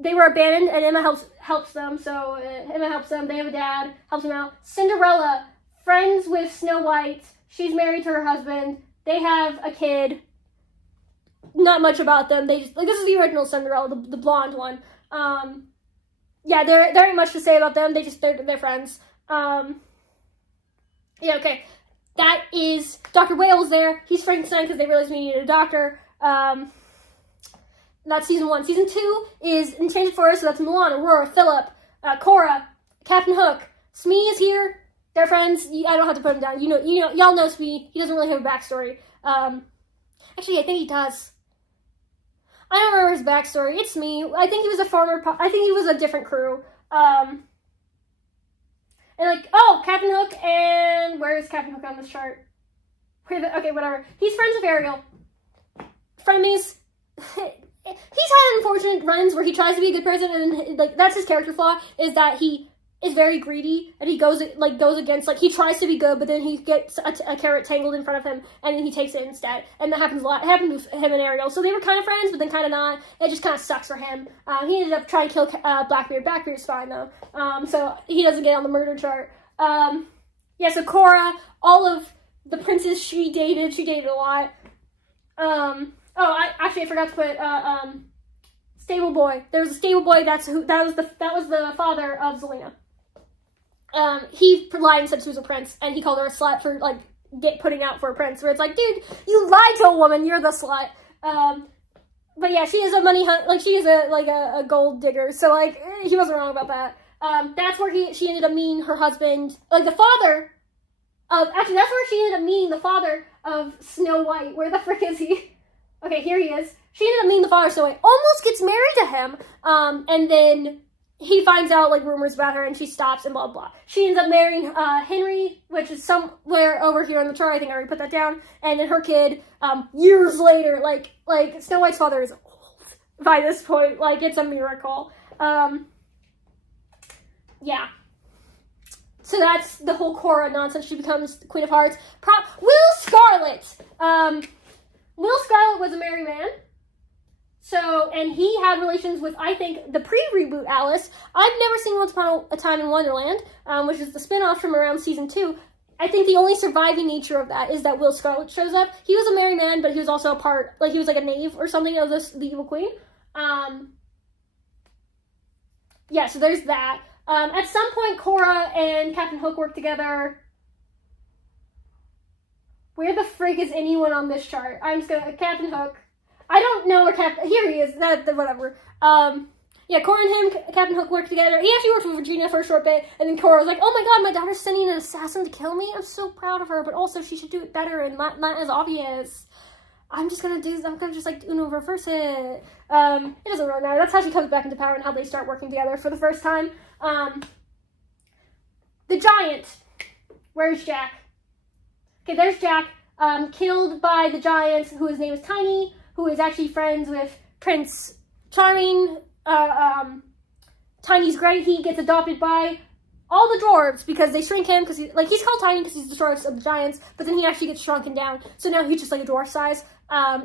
They were abandoned, and Emma helps them, so Emma helps them. They have a dad, helps them out. Cinderella, friends with Snow White. She's married to her husband. They have a kid. Not much about them. They just, like, this is the original Cinderella, the blonde one. Yeah, there ain't much to say about them. They're friends. Yeah, okay. That is Dr. Whale's there. He's Frankenstein because they realized we needed a doctor. That's season 1. Season 2 is Enchanted Forest, so that's Milan, Aurora, Philip, Cora, Captain Hook. Smee is here. They're friends. I don't have to put him down. Y'all know Smee. He doesn't really have a backstory. Actually, I think he does. I don't remember his backstory. It's Smee. I think he was a farmer. I think he was a different crew. And like, oh, Captain Hook, and where is Captain Hook on this chart? Okay, whatever. He's friends with Ariel. Frenemies. He's had unfortunate runs where he tries to be a good person, and like that's his character flaw, is that he is very greedy, and he goes against, like, he tries to be good, but then he gets a carrot tangled in front of him, and then he takes it instead. And that happens a lot. It happened with him and Ariel. So they were kind of friends, but then kind of not. It just kind of sucks for him. He ended up trying to kill Blackbeard. Blackbeard's fine, though. So he doesn't get on the murder chart. Yeah, so Cora, all of the princes she dated a lot. I forgot to put, Stable Boy. There was a Stable Boy, that was the father of Zelena. He lied and said she was a prince, and he called her a slut for, like, putting out for a prince, where it's like, dude, you lied to a woman, you're the slut. But yeah, she is a money hunt, like, she is a gold digger, so, like, he wasn't wrong about that. That's where she ended up meeting her husband, like, the father of, actually, that's where she ended up meeting the father of Snow White. Where the frick is he? Okay, here he is. She ended up meeting the father of Snow White, almost gets married to him, and then he finds out, like, rumors about her, and she stops, and blah, blah. She ends up marrying Henry, which is somewhere over here on the chart. I think I already put that down. And then her kid, years later, like Snow White's father is old by this point. Like, it's a miracle. Yeah. So that's the whole Cora nonsense. She becomes Queen of Hearts. Will Scarlet. Will Scarlet was a married man. So, and he had relations with, I think, the pre-reboot Alice. I've never seen Once Upon a Time in Wonderland, which is the spin-off from around season 2. I think the only surviving nature of that is that Will Scarlet shows up. He was a married man, but he was also a part, like, he was like a knave or something of the Evil Queen. Yeah, so there's that. At some point, Cora and Captain Hook work together. Where the freak is anyone on this chart? I'm just gonna, Captain Hook. I don't know where here he is, whatever. Yeah, Cora and Captain Hook work together. He actually worked with Virginia for a short bit, and then Cora was like, oh my god, my daughter's sending an assassin to kill me? I'm so proud of her, but also she should do it better and not as obvious. I'm gonna just, like, Uno reverse it. It doesn't really matter. That's how she comes back into power and how they start working together for the first time. The Giant. Where's Jack? Okay, there's Jack, killed by the Giant, whose name is Tiny, who is actually friends with Prince Charming. Tiny's great. He gets adopted by all the dwarves because they shrink him, because he's called Tiny because he's the shortest of the giants, but then he actually gets shrunken down, so now he's just like a dwarf size.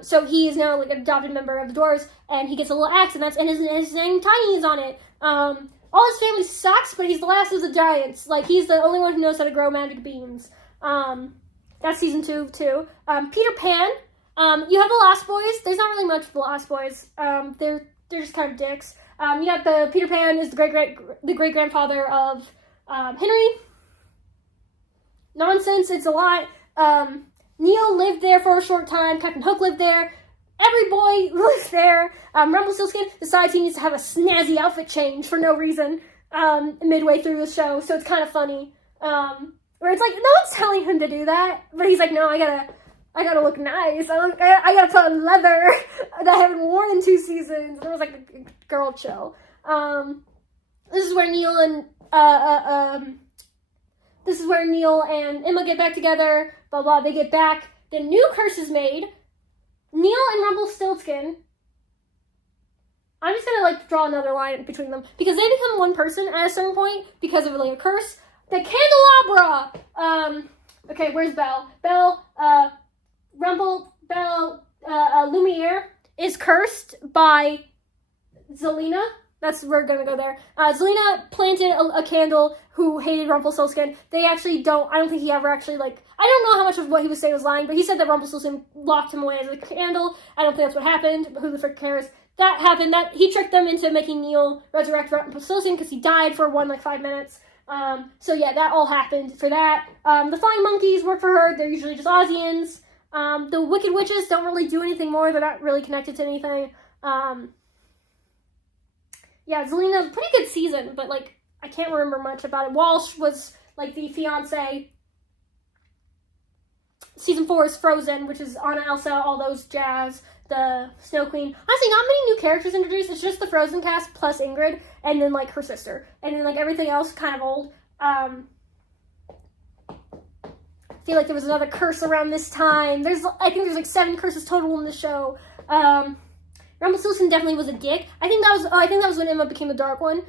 So he is now like an adopted member of the dwarves, and he gets a little axe, and his name Tiny is on it. All his family sucks, but he's the last of the giants. Like, he's the only one who knows how to grow magic beans. That's season 2 too. Peter Pan. You have the Lost Boys. There's not really much of the Lost Boys. They're just kind of dicks. You got the Peter Pan is the great grandfather of Henry. Nonsense. It's a lot. Neil lived there for a short time. Captain Hook lived there. Every boy lives there. Rumpelstiltskin decides he needs to have a snazzy outfit change for no reason midway through the show, so it's kind of funny. Where it's like, no one's telling him to do that, but he's like, no, I gotta look nice. I gotta put on leather that I haven't worn in 2 seasons. And it was like a girl show. This is where Neil and Emma get back together. Blah blah. They get back. The new curse is made. Neil and Rumpelstiltskin I'm just gonna like draw another line between them because they become one person at a certain point because of like a curse. The candelabra. Okay, where's Belle? Belle, Lumiere is cursed by Zelena. We're gonna go there. Zelena planted a candle who hated Rumpelstiltskin. I don't think he ever actually, I don't know how much of what he was saying was lying, but he said that Rumpelstiltskin locked him away as a candle. I don't think that's what happened, but who the frick cares? That happened. That he tricked them into making Neil resurrect Rumpelstiltskin because he died for 5 minutes. So yeah, that all happened for that. The flying monkeys work for her. They're usually just Aussians. The wicked witches don't really do anything more. They're not really connected to anything. Yeah, Zelena, pretty good season, but I can't remember much about it. Walsh was the fiance. Season 4 is Frozen, which is Anna, Elsa, all those jazz. The Snow Queen. Honestly, not many new characters introduced. It's just the Frozen cast plus Ingrid, and then her sister, and then everything else kind of old. I feel like there was another curse around this time. I think there's 7 curses total in the show. Rumpelstiltskin definitely was a dick. I think that was when Emma became the Dark One.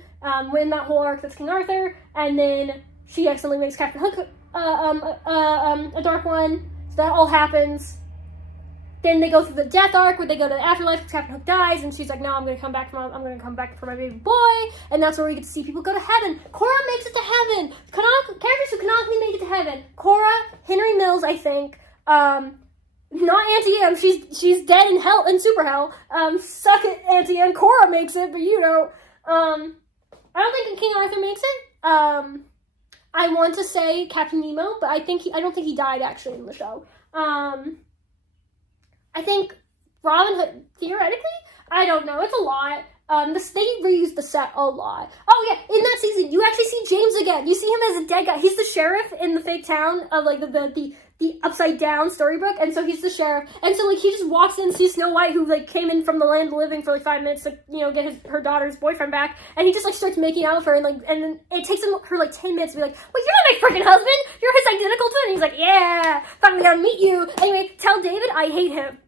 When that whole arc that's King Arthur, and then she accidentally makes Captain Hook a Dark One. So that all happens. Then they go through the death arc where they go to the afterlife because Captain Hook dies, and she's like, "No, I'm gonna come back for my baby boy," and that's where we get to see people go to heaven. Cora makes it to heaven. Characters who canonically make it to heaven: Cora, Henry Mills, I think. Not Auntie Em. She's dead in hell, in super hell. Suck it, Auntie Em. Cora makes it, but I don't think King Arthur makes it. I want to say Captain Nemo, but I don't think he died actually in the show. I think Robin Hood, theoretically, I don't know. It's a lot. They reused the set a lot. Oh yeah, in that season, you actually see James again. You see him as a dead guy. He's the sheriff in the fake town of the upside down storybook, and so he's the sheriff. And so he just walks in, sees Snow White, who came in from the land of the living for 5 minutes to get her daughter's boyfriend back, and he just starts making out with her, and then it takes her 10 minutes to be like, "Wait, you're not my freaking husband. You're his identical twin." And he's like, "Yeah, finally got to meet you." Anyway, tell David I hate him.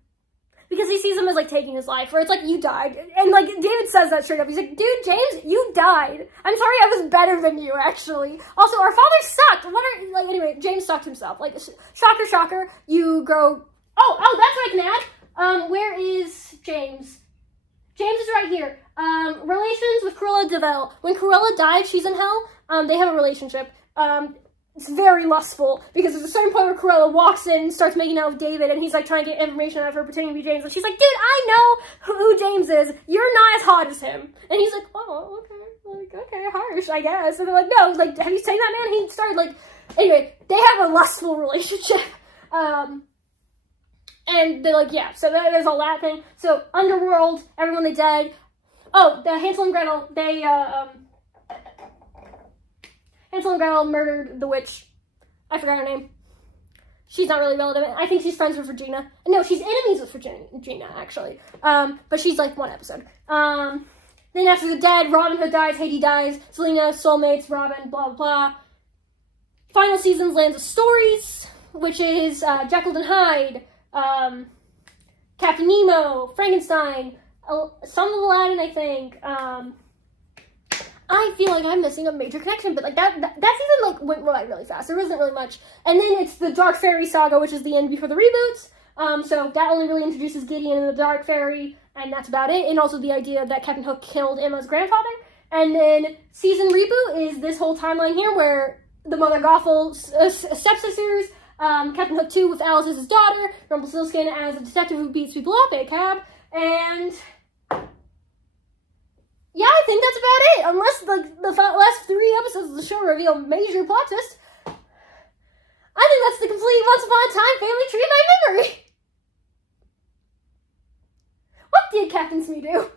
Because he sees him as taking his life, where it's you died. And David says that straight up. He's like, "Dude, James, you died. I'm sorry I was better than you, actually. Also, our father sucked." Anyway, James sucked himself. Shocker, shocker. You grow. Oh, that's what I can add. Where is James? James is right here. Relations with Cruella de Vil. When Cruella died, she's in hell. They have a relationship. It's very lustful, because there's a certain point where Cruella walks in and starts making out with David, and he's trying to get information out of her, pretending to be James, and she's like, "Dude, I know who James is. You're not as hot as him." And he's like, "Oh, okay, okay, harsh, I guess." And they're like, "No, have you seen that man?" He started anyway, they have a lustful relationship. And they're like, yeah, so there's all that thing. So Underworld, everyone they dead. Oh, the Hansel and Gretel, Hansel and Gretel murdered the witch. I forgot her name. She's not really relevant. I think she's friends with Regina. No, she's enemies with Regina, actually. But she's 1 episode. Then after the dead, Robin Hood dies, Haiti dies, Selena, soulmates, Robin, blah, blah, blah. Final season's Lands of Stories, which is Jekyll and Hyde, Captain Nemo, Frankenstein, some of Aladdin, I think. I feel like I'm missing a major connection, but that season went really fast. There wasn't really much. And then it's the Dark Fairy saga, which is the end before the reboots. So that only really introduces Gideon and the Dark Fairy, and that's about it. And also the idea that Captain Hook killed Emma's grandfather. And then season reboot is this whole timeline here where the Mother Gothel stepsisters, Captain Hook 2 with Alice as his daughter, Rumpelstiltskin as a detective who beats people up, cab, and yeah, I think that's about it. Unless the last 3 episodes of the show reveal major plot twists. I think that's the complete Once Upon a Time family tree of my memory. What did Captain Smee do?